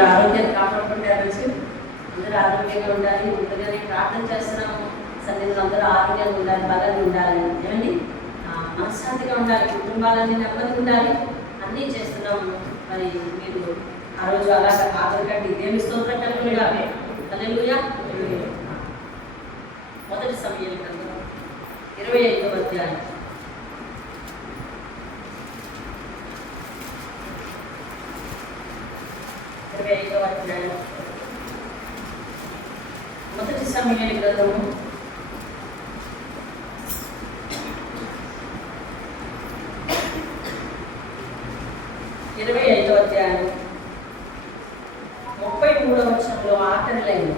అందరూ ఆరోగ్యాన్ని కాపాడుకుంటారు. అందరూ ఆరోగ్యంగా ఉండాలి. ముందుగానే ప్రార్థన చేస్తున్నాము, సన్నిధిలో అందరూ ఆరోగ్యంగా ఉండాలి, బలంగా ఉండాలి, ఏమండి మనశ్శాంతిగా ఉండాలి, కుటుంబాలన్నీ నెమ్మది ఉండాలి, అన్నీ చేస్తున్నాము. మరి మీరు ఆ రోజు అలాగా ఆదరకండి. దేవుని స్తోత్రం కలుగునుగాక. హల్లెలూయా. మొదటి సమయం గ్రంథం 25వ అధ్యాయం 25వ అధ్యాయం మొదటి సమయం గ్రంథము 25వ అధ్యాయం 33వ వచనంలో ఆఖరి లైన్,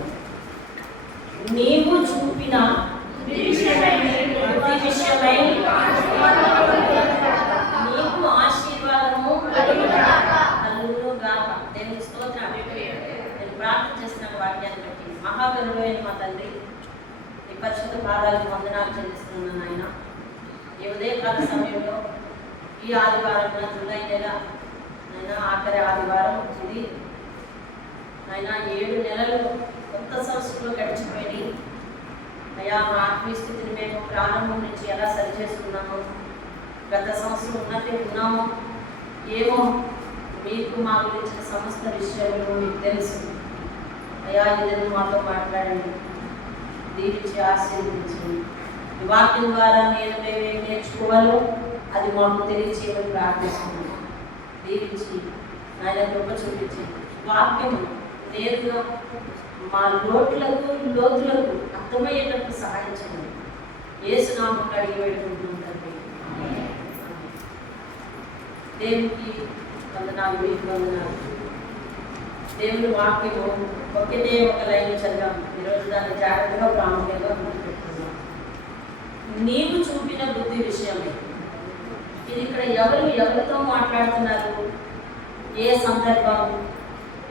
నీవు చూపిన బుద్ధి విషయమై నీకు ఆశీర్వాదము కలుగునుగాక. దేవుని స్తోత్రం. నేను ప్రార్థన చేసిన వాక్యాన్ని బట్టి మహాగరుడైన మా తండ్రి, ఈ పరిశుద్ధ పాదాలకు వందనాలు చెల్లిస్తున్నాను నాయన. ఈ ఉదయకాల సమయంలో ఈ ఆదివారం జూలై నెల అయినా ఆఖరి ఆదివారం ఇది అయినా 7 నెలలు కొత్త సంవత్సరంలో గడిచిపోయి అయ్యా మా ఆత్మీయ స్థితిని మేము ప్రారంభం నుంచి ఎలా సరి చేసుకున్నామో, గత సంవత్సరం ఉన్నట్టే ఉన్నామో ఏమో, మీకు మా గురించిన సమస్త విషయాలు మీకు తెలుసు అయ్యా. ఇద్దరు మాతో మాట్లాడండి, దీవించి ఆశీర్వదించండి. ఈ వాక్యం ద్వారా నేను మేమేం నేర్చుకోవాలో అది మాకు తెలియచేయమని ప్రార్థిస్తున్నాను. దీవించి ఆయన కృప చూపించి వాక్యము నేరుగా మా లోట్లకు లోతులకు అర్థమయ్యేటప్పుడు సహాయించండి. యేసు నామములో అడిగి పెట్టుకుంటున్నాం తండ్రి. దేవునికి వందనాలు, మీకు వందనాలు. దేవుని వాక్యము ఒకటే ఒక లైన్ చదివాం. ఈరోజు దాన్ని జాగ్రత్తగా ప్రాముఖ్యంగా గుర్తుపెట్టుకున్నాం. నీవు చూపిన బుద్ధి విషయమే. ఇది ఇక్కడ ఎవరితో మాట్లాడుతున్నారు, ఏ సందర్భం,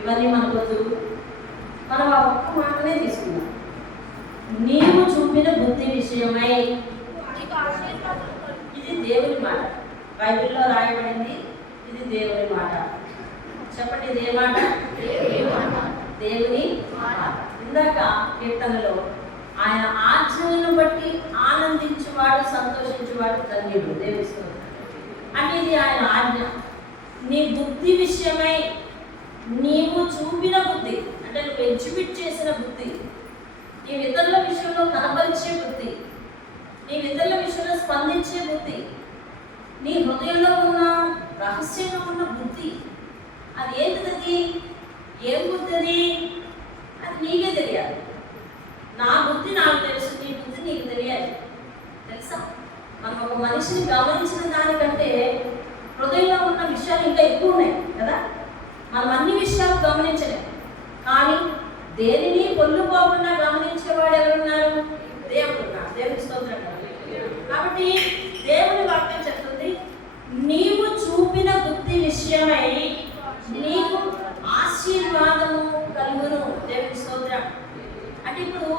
ఇవన్నీ మనకొద్దు. మనం ఆ ఒక్క మాటనే తీసుకున్నాం. నీవు చూపిన బుద్ధి విషయమై. ఇది దేవుని మాట, బైబిల్లో రాయబడింది. ఇది దేవుని మాట. చెప్పండి, ఇది ఏ మాట? దేవుని మాట. ఇందాక కీర్తనలో ఆయన ఆజ్ఞలను బట్టి ఆనందించువాడు, సంతోషించువాడు ధన్యుడు. దేవుని అంటే ఇది ఆయన ఆజ్ఞ. నీ బుద్ధి విషయమై నీవు చూపిన బుద్ధి అంటే నువ్వు ఎగ్జిబిట్ చేసిన బుద్ధి, నీ ఇతరుల విషయంలో కనపరిచే బుద్ధి, నీ ఇతరుల విషయంలో స్పందించే బుద్ధి, నీ హృదయంలో ఉన్న రహస్యంగా ఉన్న బుద్ధి, అది ఏంటిది? ఏం బుద్ధి అది? అది నీకే తెలియాలి. నా బుద్ధి నాకు తెలుసు, నీ బుద్ధి నీకు తెలియాలి. తెలుసా? మనం ఒక మనిషిని గమనించిన దానికంటే హృదయంలో ఉన్న విషయాలు ఇంకా ఎక్కువ ఉన్నాయి కదా. మనం అన్ని విషయాలు గమనించలేం, కానీ దేనిని పొల్లుపోకుండా గమనించేవాడు ఎవరున్నారు? దేవుడు ఉన్నారు. దేవుని స్తోత్రం. కాబట్టి దేవుని వాక్యం చెప్తుంది, నీవు చూపిన బుద్ధి విషయమై నీకు ఆశీర్వాదము కలుగును. దేవుని స్తోత్రం. అంటే ఇప్పుడు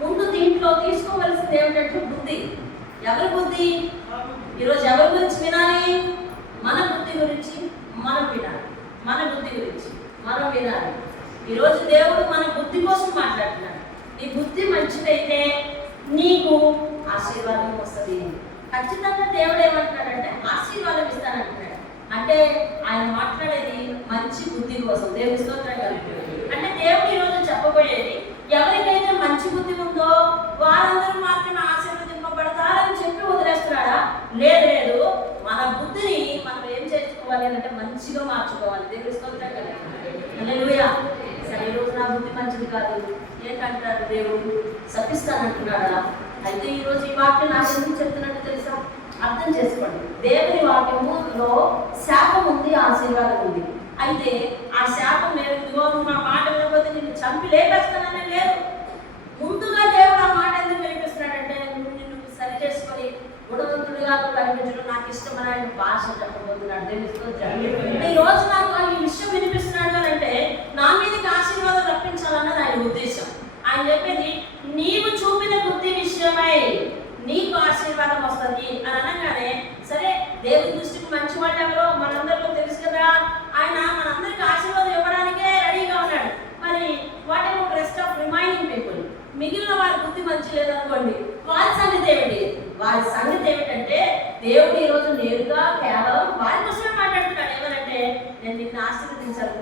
ముందు దీంట్లో తీసుకోవలసింది ఏమిటంటే బుద్ధి. ఎవరి బుద్ధి? ఈరోజు ఎవరి గురించి వినాలి? మన బుద్ధి గురించి మనం వినాలి. మన బుద్ధి గురించి మనం వినాలి. ఈరోజు దేవుడు మన బుద్ధి కోసం మాట్లాడుతున్నాడు. నీ బుద్ధి మంచిదైతే నీకు ఆశీర్వాదం వస్తుంది. ఖచ్చితంగా దేవుడు ఏమంటున్నాడంటే ఆశీర్వాదం ఇస్తానంటున్నాడు. అంటే ఆయన మాట్లాడేది మంచి బుద్ధి కోసం. దేవుని స్తోత్రం కలుగుతుంది. అంటే దేవుడు ఈరోజు చెప్పబోయేది, ఎవరికైతే మంచి బుద్ధి ఉందో వారందరూ మాత్రమే ఆశీర్వదింపబడతారని చెప్పి వదిలేస్తున్నాడా? లేదు. మన బుద్ధిని మనం ఏం చేసుకోవాలి అంటే మంచిగా మార్చుకోవాలి. దేవుని స్తోత్రం కలుగుతుంది. హల్లెలూయా. సరే, ఈరోజు నా బుద్ధి మంచిది కాదు ఏంటంటారు? దేవుడు శపిస్తానంటున్నాడా? అయితే ఈరోజు ఈ వాక్యం నాకు ఎందుకు చెప్తున్నట్టు తెలుసా? అర్థం చేసుకోండి. దేవుని వాక్యములో శాపం ఉంది, ఆశీర్వాదం ఉంది. అయితే ఆ శాపం లేదు, ఇదిగో నువ్వు నా మాట వినకపోతే నిన్ను చంపి లేపేస్తాననే లేదు. ముందుగా దేవుడు ఆ మాట ఎందుకు వినిపిస్తున్నాడంటే నువ్వు నిన్ను సరి చేసుకొని గుణవంతుడిగా కనిపించడం నాకు ఇష్టమని ఆయన భాష చెప్పబోతున్నాడు. ఈ రోజు నాకు ఈ విషయం వినిపిస్తున్నాడు అని అంటే నా మీదకి ఆశీర్వాదం రప్పించాలన్నది ఆయన ఉద్దేశం. ఆయన చెప్పేది, నీవు చూపిన బుద్ధి విషయమై నీకు ఆశీర్వాదం వస్తుంది అని అనగానే, సరే దేవుని దృష్టికి మంచి వాళ్ళు ఎవరో మనందరిలో తెలుసు కదా. ఆయన మనందరికి ఆశీర్వాదం ఇవ్వడానికే రెడీగా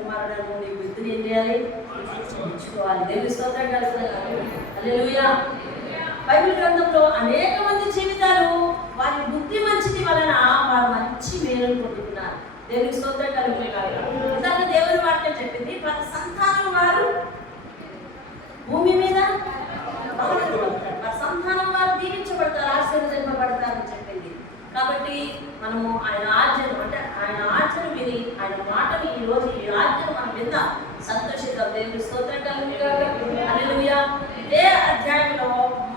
కుమారుడు నీ బుద్ధిని ఏం చేయాలి? నేర్చుకోవాలి. దేవుని స్తోత్రం కలుగుతారు. హల్లెలూయా. బైబిల్ గ్రంథంలో అనేక మంది జీవితాలు వారి బుద్ధి మంచిది వలన వారు మంచి మేలు పొందుతున్నారు. దేవుని స్తోత్రం కలుగుతారు. ఇందాక దేవుని వాక్యం చెప్పింది, ప్రతి సంతానం వారు భూమి మీద వారి సంతానం వారు దీవించబడతారు, ఆశీర్వదింపబడతారని చెప్పింది. కాబట్టి మనము ఆయన ఆజ్ఞను, అంటే ఆయన ఆజ్ఞను విని ఆయన మాటని ఈరోజు ఈ ఆజ్ఞను మనం విందాం, సంతోషిద్దాం. దేవుని స్తోత్రం కలుగుతారు. హల్లెలూయా. ఇదే అధ్యాయంలో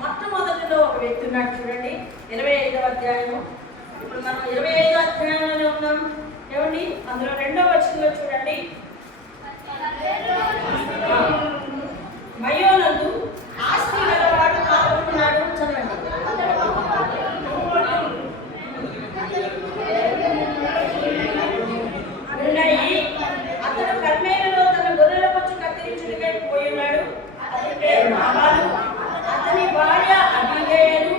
మొట్టమొదటిలో ఒక వ్యక్తి ఉన్నాడు చూడండి, 25వ అధ్యాయం. ఇప్పుడు మనం 25వ అధ్యాయంలోనే ఉన్నాం. ఏమండి, అందులో 2వ వచనంలో చూడండి, మయోనందు ఆస్తి గలవాడు పాల్గొన్నాడు. చదవండి. అతడు కర్మేలులో తన గొర్రెల పొచ్చు కత్తిరించుడికై పోయి ఉన్నాడు. అతని పేరు నాబాలు. అతని భార్య అబీగయలు.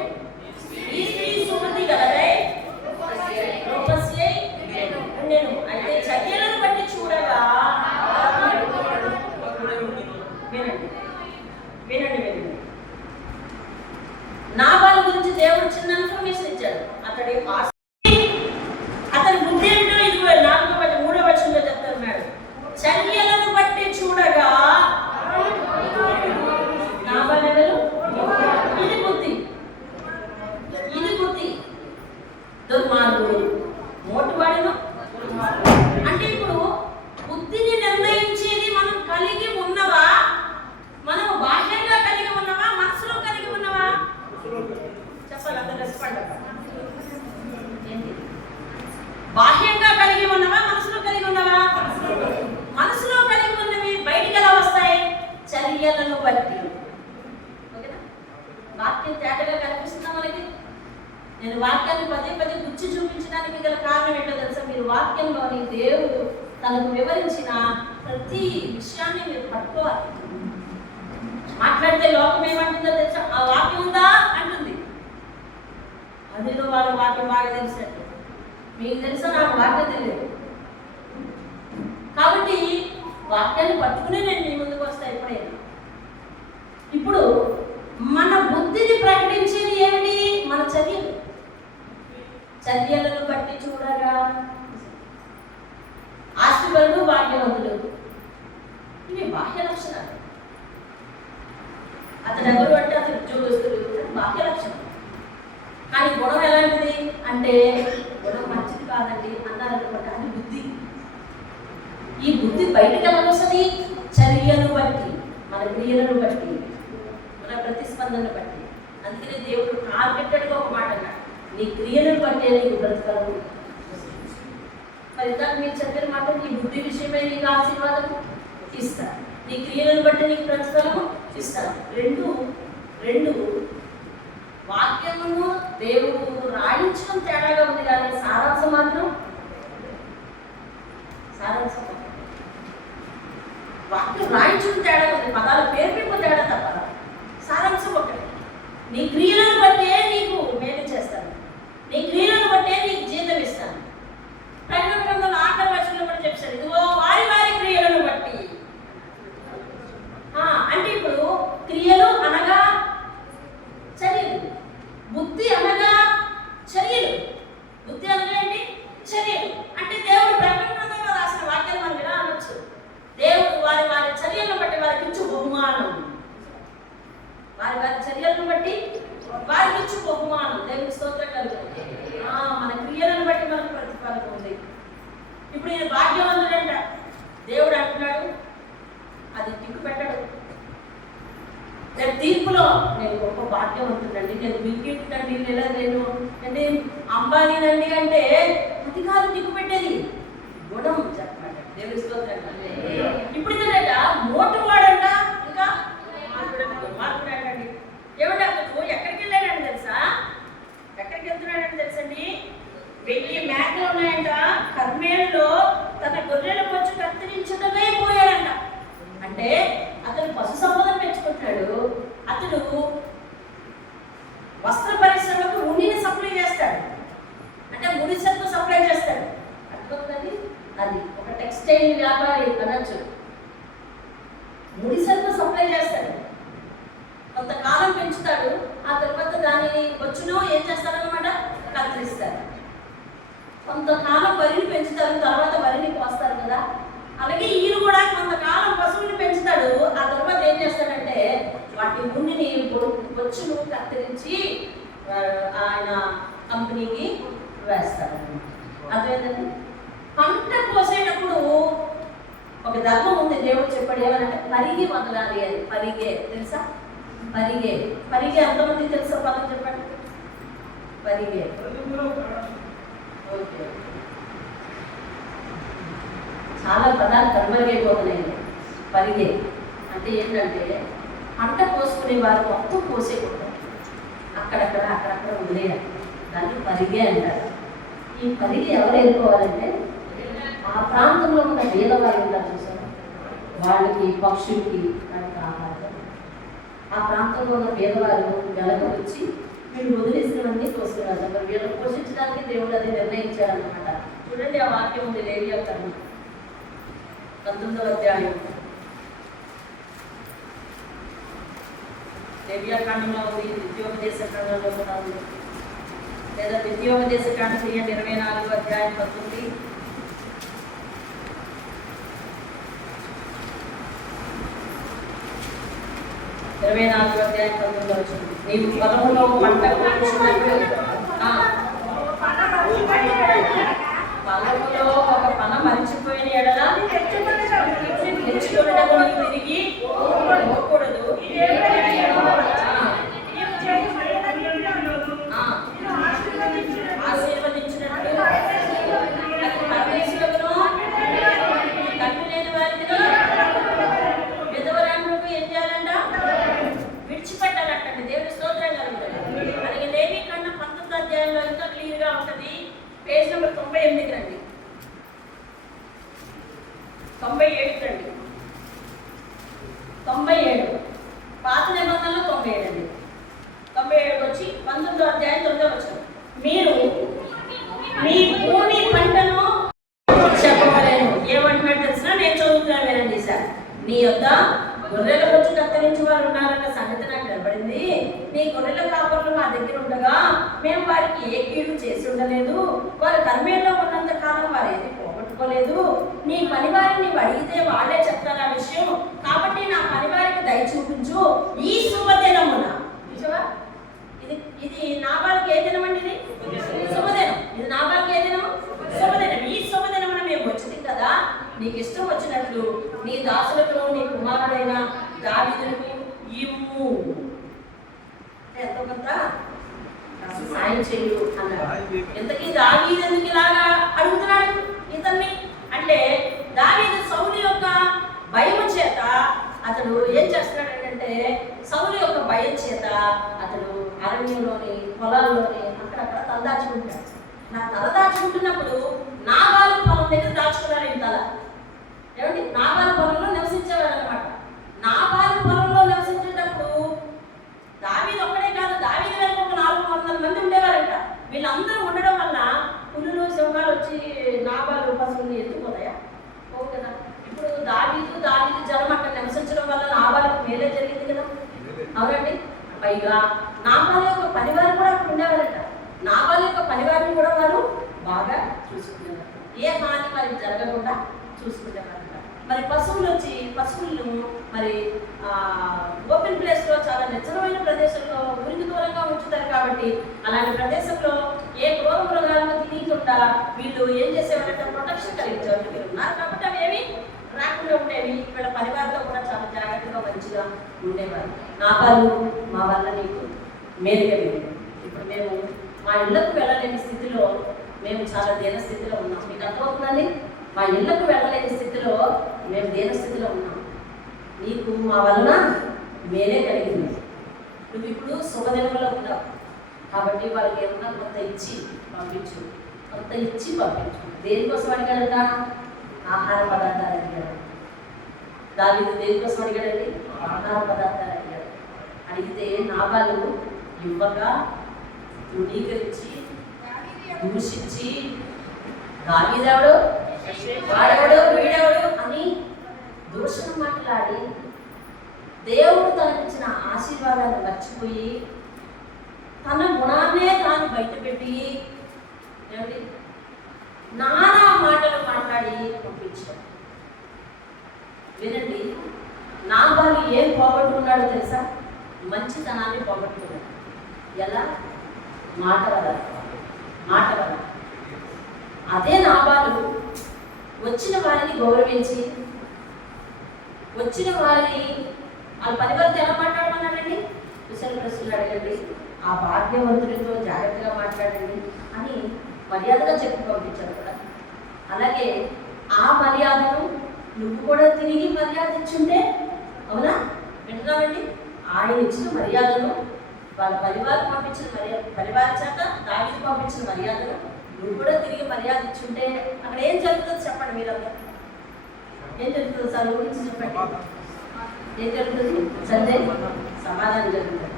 ఈ స్త్రీ సుమతి గలదై రూపస్యై ఉండెను. అయితే చర్యలను బట్టి చూడగా, వినండి వినండి వినండి, నాబాలు గురించి దేవుడు చిన్న ఇన్ఫర్మేషన్ ఇచ్చాడు. అతడి అతని బుద్ధి ఏంటో ఇదిగో 3వ వచనంలో చెప్తున్నాడు. చర్యలను బట్టి చూడగా నాబాలు ఇది బుద్ధి, ఇది బుద్ధి. దుర్మార్గుడు మోటువాడిను. అంటే ఇప్పుడు బుద్ధిని నిర్ణయించేది మనం కలిగి ఉన్నవా, మనం బాహ్యంగా కలిగి ఉన్నవా, మనసులో కలిగి ఉన్నవా? చెప్పాలి, అందరూ రెస్పాండ్ అవ్వాలి. ఏంటి? బాహ్యంగా కలిగి ఉన్నవా, మనసులో కలిగి ఉన్నవా? మనసులో కలిగి ఉన్నవి బయటికి ఎలా వస్తాయి? చర్యలను బట్టి. ఓకేనా? వాక్యం తేటగా కనిపిస్తుందా మనకి? నేను వాక్యాన్ని పదే పదే గుచ్చి చూపించడానికి గల కారణం ఏంటో తెలుసా? మీరు వాక్యంలోని దేవుడు తనకు వివరించిన ప్రతి విషయాన్ని మీరు పట్టుకోవాలి. మాట్లాడితే లోకం ఏమంటుందో తెలుసా? ఆ వాక్యం ఉందా అంటుంది. అదిలో వాళ్ళ వాక్యం బాగా తెలిసినట్టు. మీకు తెలుసా? నాకు వాక్యం తెలియదు. కాబట్టి వాక్యాన్ని పట్టుకునే నేను మీ ముందుకు వస్తా ఎప్పుడైనా. ఇప్పుడు మన బుద్ధిని ప్రకటించేది ఏమిటి? మన చర్యలు. చర్యలను బట్టి చూడగా ఆస్తిపరుడు భాగ్యవంతుడు, ఇవి బాహ్య లక్షణాలు. అతను ఎవరు అంటే అతను ఉద్యోగస్తుడు, బాహ్య లక్షణం. కానీ గుణం ఎలాంటిది అంటే, గుణం మంచిది కాదండి అన్నారు అనుకోండి, అది బుద్ధి. ఈ బుద్ధి బయటకు ఎలా వస్తుంది? చర్యను బట్టి, మన క్రియలను బట్టి, మన ప్రతిస్పందనను బట్టి. అందుకనే దేవుడు టార్గెటెడ్గా ఒక మాట అన్నాడు, నీ క్రియలను బట్టే నీకు బ్రతకలను. మరి ఇందాక మీరు చెప్పిన మాట, నీ బుద్ధి విషయమై నీకు ఆశీర్వాదం ఇస్తాను, నీ క్రియలను బట్టి నీకు బ్రతకలను ఇస్తాను. రెండు వాక్యమును దేవుడు రాయించడం తేడాగా ఉంది, కానీ సారాంశం మాత్రం వాక్యం రాయించడం తేడా ఉంది, పదాలు పేర్పింపు తేడా తప్ప సారాంశం ఒకటి. నీ క్రియలను బట్టే నీకు మేలు చేస్తాను, నీ క్రియలను బట్టే నీకు జీతం ఇస్తాను. ప్రకటన గ్రంథంలో ఆఖరి వచనంలో కూడా చెప్పాడు, ఇదిగో వారి వారి క్రియలను బట్టి. అంటే ఇప్పుడు క్రియలు అనగా చర్యలు, బుద్ధి అనగా చర్యలు. బుద్ధి అనగా ఏంటి? చర్యలు. అంటే దేవుడు ప్రకటన గ్రంథంలో రాసిన వాక్యాలు మనం ఇలా అనొచ్చు, దేవుడు వారి వారి చర్యలను బట్టి వారికి ఇచ్చు బహుమానం. వారి వారి చర్యలను బట్టి వారికి ఇచ్చు బహుమానం. దేవుని స్తోత్రం కలుగుతుంది. మన క్రియలను బట్టి మనకు ప్రతిఫలం ఉంది. ఇప్పుడు ఈయన భాగ్యవంతుడంట. దేవుడు అంటున్నాడు, అది టిక్కు పెట్టడు. తీర్పులో నేను గొప్ప భాగ్యవంతుడండి, నేను బిల్గేట్నండి, లేదా నేను అంటే అంబానీనండి అంటే అది కాదు టిక్కు పెట్టేది, గుణం చెప్పండి. దేవుని స్తోత్రం. ఇప్పుడు ఇదేట మోటువాడంట, ఇంకా మార్పుడండి. ఏమంటే అతను ఎక్కడికి వెళ్ళాడండి తెలుసా? ఎక్కడికి వెళ్తున్నాడంటే తెలుసండి? 1000 మేకలు ఉన్నాయంట, కర్మేలులో తన గొర్రెల పొచ్చు కత్తిరించడమే పోయాడంట. అంటే అతను పశు సంపదను పెంచుకుంటున్నాడు. అతడు వస్త్ర పరిశ్రమకు ఉనిని సప్లై చేస్తాడు, అంటే ముడి సత్తు సప్లై చేస్తాడు. అర్థమవుతుంది? అది ఒక టెక్స్టైల్ వ్యాపారి అనొచ్చు. దేవుడు చెప్పాడు ఏమనంటే పరిగి వదలాలి అని. పరిగే తెలుసా? పరిగే. పరిగే ఎంతమంది తెలుసా? పదం చెప్పండి. పరిగే. ఓకే, చాలా పదాలు కనుమరుగైపోతున్నాయి. పరిగే అంటే ఏంటంటే పంట కోసుకునే వారు మొత్తం కోసేయకూడదు, అక్కడక్కడ అక్కడక్కడ వదిలేయాలి. దాన్ని పరిగే అంటారు. ఈ పరిగి ఎవరు ఎదుర్కోవాలంటే ఆ ప్రాంతంలో ఉన్న పేదవారు ఉంటారు చూసారు, వాళ్ళకి పక్షులకి వాటికి ఆహారం. ఆ ప్రాంతంలో ఉన్న పేదవారు వెనక వచ్చి వీళ్ళు వదిలేసినవన్నీ కోసుకున్నారు. మరి వీళ్ళని పోషించడానికి దేవుడు అది నిర్ణయించారనమాట. చూడండి, ఆ వాక్యం ఉంది లేవియాకాండం 19వ అధ్యాయం. లేవియాకాండంలో ఉంది, ద్వితీయోపదేశ కాండంలో కూడా ఉంది. లేదా ద్వితీయోపదేశ కాండం 24వ అధ్యాయం 19. వచ్చింది. నీవు పొలంలో పంట పొలంలో ఒక పన మరిచిపోయిన ఎడల తెచ్చుకున్నటకు తిరిగి పోకూడదు. ఆశీర్వదించినట్టు పరమేశ్వరును కన్ను లేని వారికి విధవరాండ్రులకు ఏం చేయాలంట? విడిచిపెట్టాలంటండి. దేవుని స్తోత్రం కలుగుతుంది. అలాగే లేవికాండం 19వ అధ్యాయంలో ఇంకా క్లియర్గా ఉంటుంది. పేజ్ నెంబర్ 98కి రండి, 97కి రండి. 97 పాత నిబంధనలో 97 అండి. 97కి వచ్చి 19వ అధ్యాయం 9వ వచనం. మీరు మీ భూమి పంటను చెప్పవలేను. ఏమంటున్నాడు తెలిసిన? నేను చదువుతున్నాను వినండి సార్. నీ యొద్ద గొర్రెల వచ్చి కత్తిరించి వారు ఉన్నారన్న సంగతి నాకు కనబడింది. నీ గొర్రెల కాపర్లు మా దగ్గర ఉండగా మేము వారికి ఏ కీడు చేసి ఉండలేదు. వారు కర్మేల్లో ఉన్నంత కాలం వారు ఏది పోగొట్టుకోలేదు. నీ పనివారిని నీవు అడిగితే వాళ్ళే చెప్తారు ఆ విషయం. కాబట్టి నా పనివారికి దయ చూపించు ఈ శుభదినమున. చూసావా, ఇది నాబాలుకి ఏ దినం అండి? ఇది శుభదినం. ఇది నాబాలుకి ఏ దినం? శుభదినం. ఈ శుభదినమున మేము వచ్చింది కదా, నీకు ఇష్టం వచ్చినట్లు నీ దాసులకు నీ కుమారుడైన దావీదుకు ఇమ్ము. ఎంతో కొంత సాయం చేయు అన్నాడు. ఎంతకీ దావీదు ఎందుకు ఇలాగా అడుగుతున్నాడు ఇతన్ని అంటే, దావీదు సౌలు యొక్క భయం చేత అతడు ఏం చేస్తున్నాడు అంటే, సౌలు యొక్క భయం చేత అతడు అరణ్యంలోని పొలాల్లోని అక్కడక్కడ తలదాచుకుంటాడు. నా తల దాచుకుంటున్నప్పుడు నాబాలు పొలం దగ్గర దాచుకున్నాడు. ఈ తల ఏమండి? నాబాలు పొలంలో నివసించేవాడు అనమాట. నాబాలు పొలంలో నివసించేటప్పుడు దావీదు ఒక్కడే కాదు, దావీదు వెనక ఒక 400 మంది ఉండేవారంట. వీళ్ళందరూ ఉండడం వల్ల పులులు సింహాలు వచ్చి నాబాలు పశువుల్ని ఎత్తుకుపోతాయా? ఓ కదా. ఇప్పుడు దావీదు జనం అక్కడ నివసించడం వల్ల నాబాలకు మేలే జరిగింది కదా, అవునండి. పైగా నాబాలు యొక్క పనివారు కూడా అక్కడ ఉండేవారంట. నాబాలు యొక్క పనివారిని కూడా వారు బాగా చూసుకునేవారు. ఏ హాని వారికి జరగకుండా చూసుకునేవారు. మరి పశువులను మరి ఓపెన్ ప్లేస్లో చాలా నిశ్చలమైన ప్రదేశంలో ఊరికి దూరంగా ఉంచుతారు. కాబట్టి అలాంటి ప్రదేశంలో ఏ క్రూర మృగాలను తినకుండా వీళ్ళు ఏం చేసేవారంటే ప్రొటెక్షన్ కలిగించేవారు. వీళ్ళు ఉన్నారు కాబట్టి అవి ఏమి రాకుండా ఉండేవి. వీళ్ళ పరివారంతో కూడా చాలా జాగ్రత్తగా మంచిగా ఉండేవారు. నాబాలు మా వల్ల నీకు మేలుగా లేదు. ఇప్పుడు మేము మా ఇళ్లకు వెళ్ళలేని స్థితిలో, మేము చాలా దీన స్థితిలో ఉన్నాం. మీకు అర్థమవుతుందండి? మా ఇళ్లకు వెళ్ళలేని స్థితిలో మేము దీనస్థితిలో ఉన్నాం. నీకు మా వలన మేలే కలిగింది. నువ్వు ఇప్పుడు శుభదినంలో ఉన్నావు కాబట్టి వాళ్ళకి ఏమన్నా కొంత ఇచ్చి పంపించు. దేనికోసం అడిగాడంట? ఆహార పదార్థాలు అడిగాడు. దావీదు దేనికోసం అడిగాడండి? ఆహార పదార్థాలు అడిగాడు. అడిగితే నాబాలు ఇవ్వక తృణీకరించి దూషించి దావీదెవడు, వాడెవడు, వీడెవడు అని దూషణ మాట్లాడి దేవుడు తనకిచ్చిన ఆశీర్వాదాన్ని మర్చిపోయి తన గుణాన్నే తాను బయటపెట్టి ఏమిటి నానా మాటలు మాట్లాడి పంపించాడు. వినండి, నాబాలు ఏం పోగొట్టుకున్నాడో తెలుసా? మంచితనాన్ని పోగొట్టుకున్నాడు. ఎలా? మాట వల్ల. అదే నాబాలు వచ్చిన వారిని గౌరవించి వచ్చిన వారిని వాళ్ళ పని వారితో ఎలా మాట్లాడమన్నాడండి? కుశల ప్రశ్నలు అడగండి, ఆ భాగ్యవంతుడితో జాగ్రత్తగా మాట్లాడండి అని మర్యాదగా చెప్పి పంపించారు కూడా. అలాగే ఆ మర్యాదను నువ్వు కూడా తిరిగి మర్యాద ఇచ్చుంటే, అవునా? వింటున్నామండి? ఆయన ఇచ్చిన మర్యాదను, వాళ్ళ పరివారం పంపించిన మర్యాద, పరివారం చేత దావీదు పంపించిన మర్యాదను నువ్వు కూడా తిరిగి మర్యాద ఇచ్చుంటే అక్కడ ఏం జరుగుతుంది చెప్పండి మీరందరూ? ఏం జరుగుతుంది సార్? ఊహించి చెప్పండి. ఏం జరుగుతుంది? సంజయ్, సమాధానం జరుగుతుంది.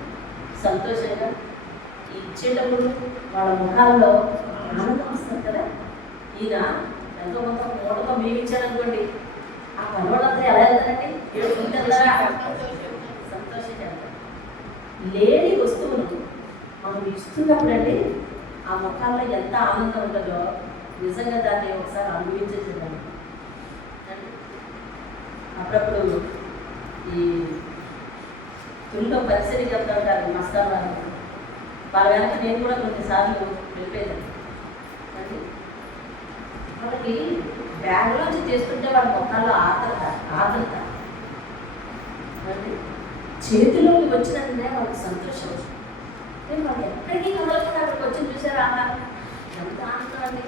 సంతోషంగా ఇచ్చేటప్పుడు వాళ్ళ ముఖాల్లో ఆనందం వస్తుంది కదా. ఈయన ఎంతో కొంత మూటతో మేము ఇచ్చారనుకోండి, ఆ పనివాళ్ళంతా ఎలా వెళ్తారండి? సంతోషంగా లేని వస్తువును మనం ఇస్తున్నప్పుడు అండి ఆ ముఖాల్లో ఎంత ఆనందం ఉంటుందో నిజంగా దాన్ని ఒకసారి అనుభవించేసేదాన్ని. అప్పుడప్పుడు ఈ తుల్లో పరిసరికి వెళ్తూ ఉంటారు మస్తాన్ వాళ్ళ వెనక నేను కూడా కొన్నిసార్లు వెళ్ళిపోయేదాన్ని. వాళ్ళకి బ్యాగ్లోంచి చేస్తుంటే వాళ్ళ ముఖాల్లో ఆత్రత చేతిలోకి వచ్చినందునే వాళ్ళకి సంతోషం. నేను వాళ్ళు ఎక్కడికి కదలకుండా అక్కడికి వచ్చి చూసారా ఎంత ఆనందం అండి.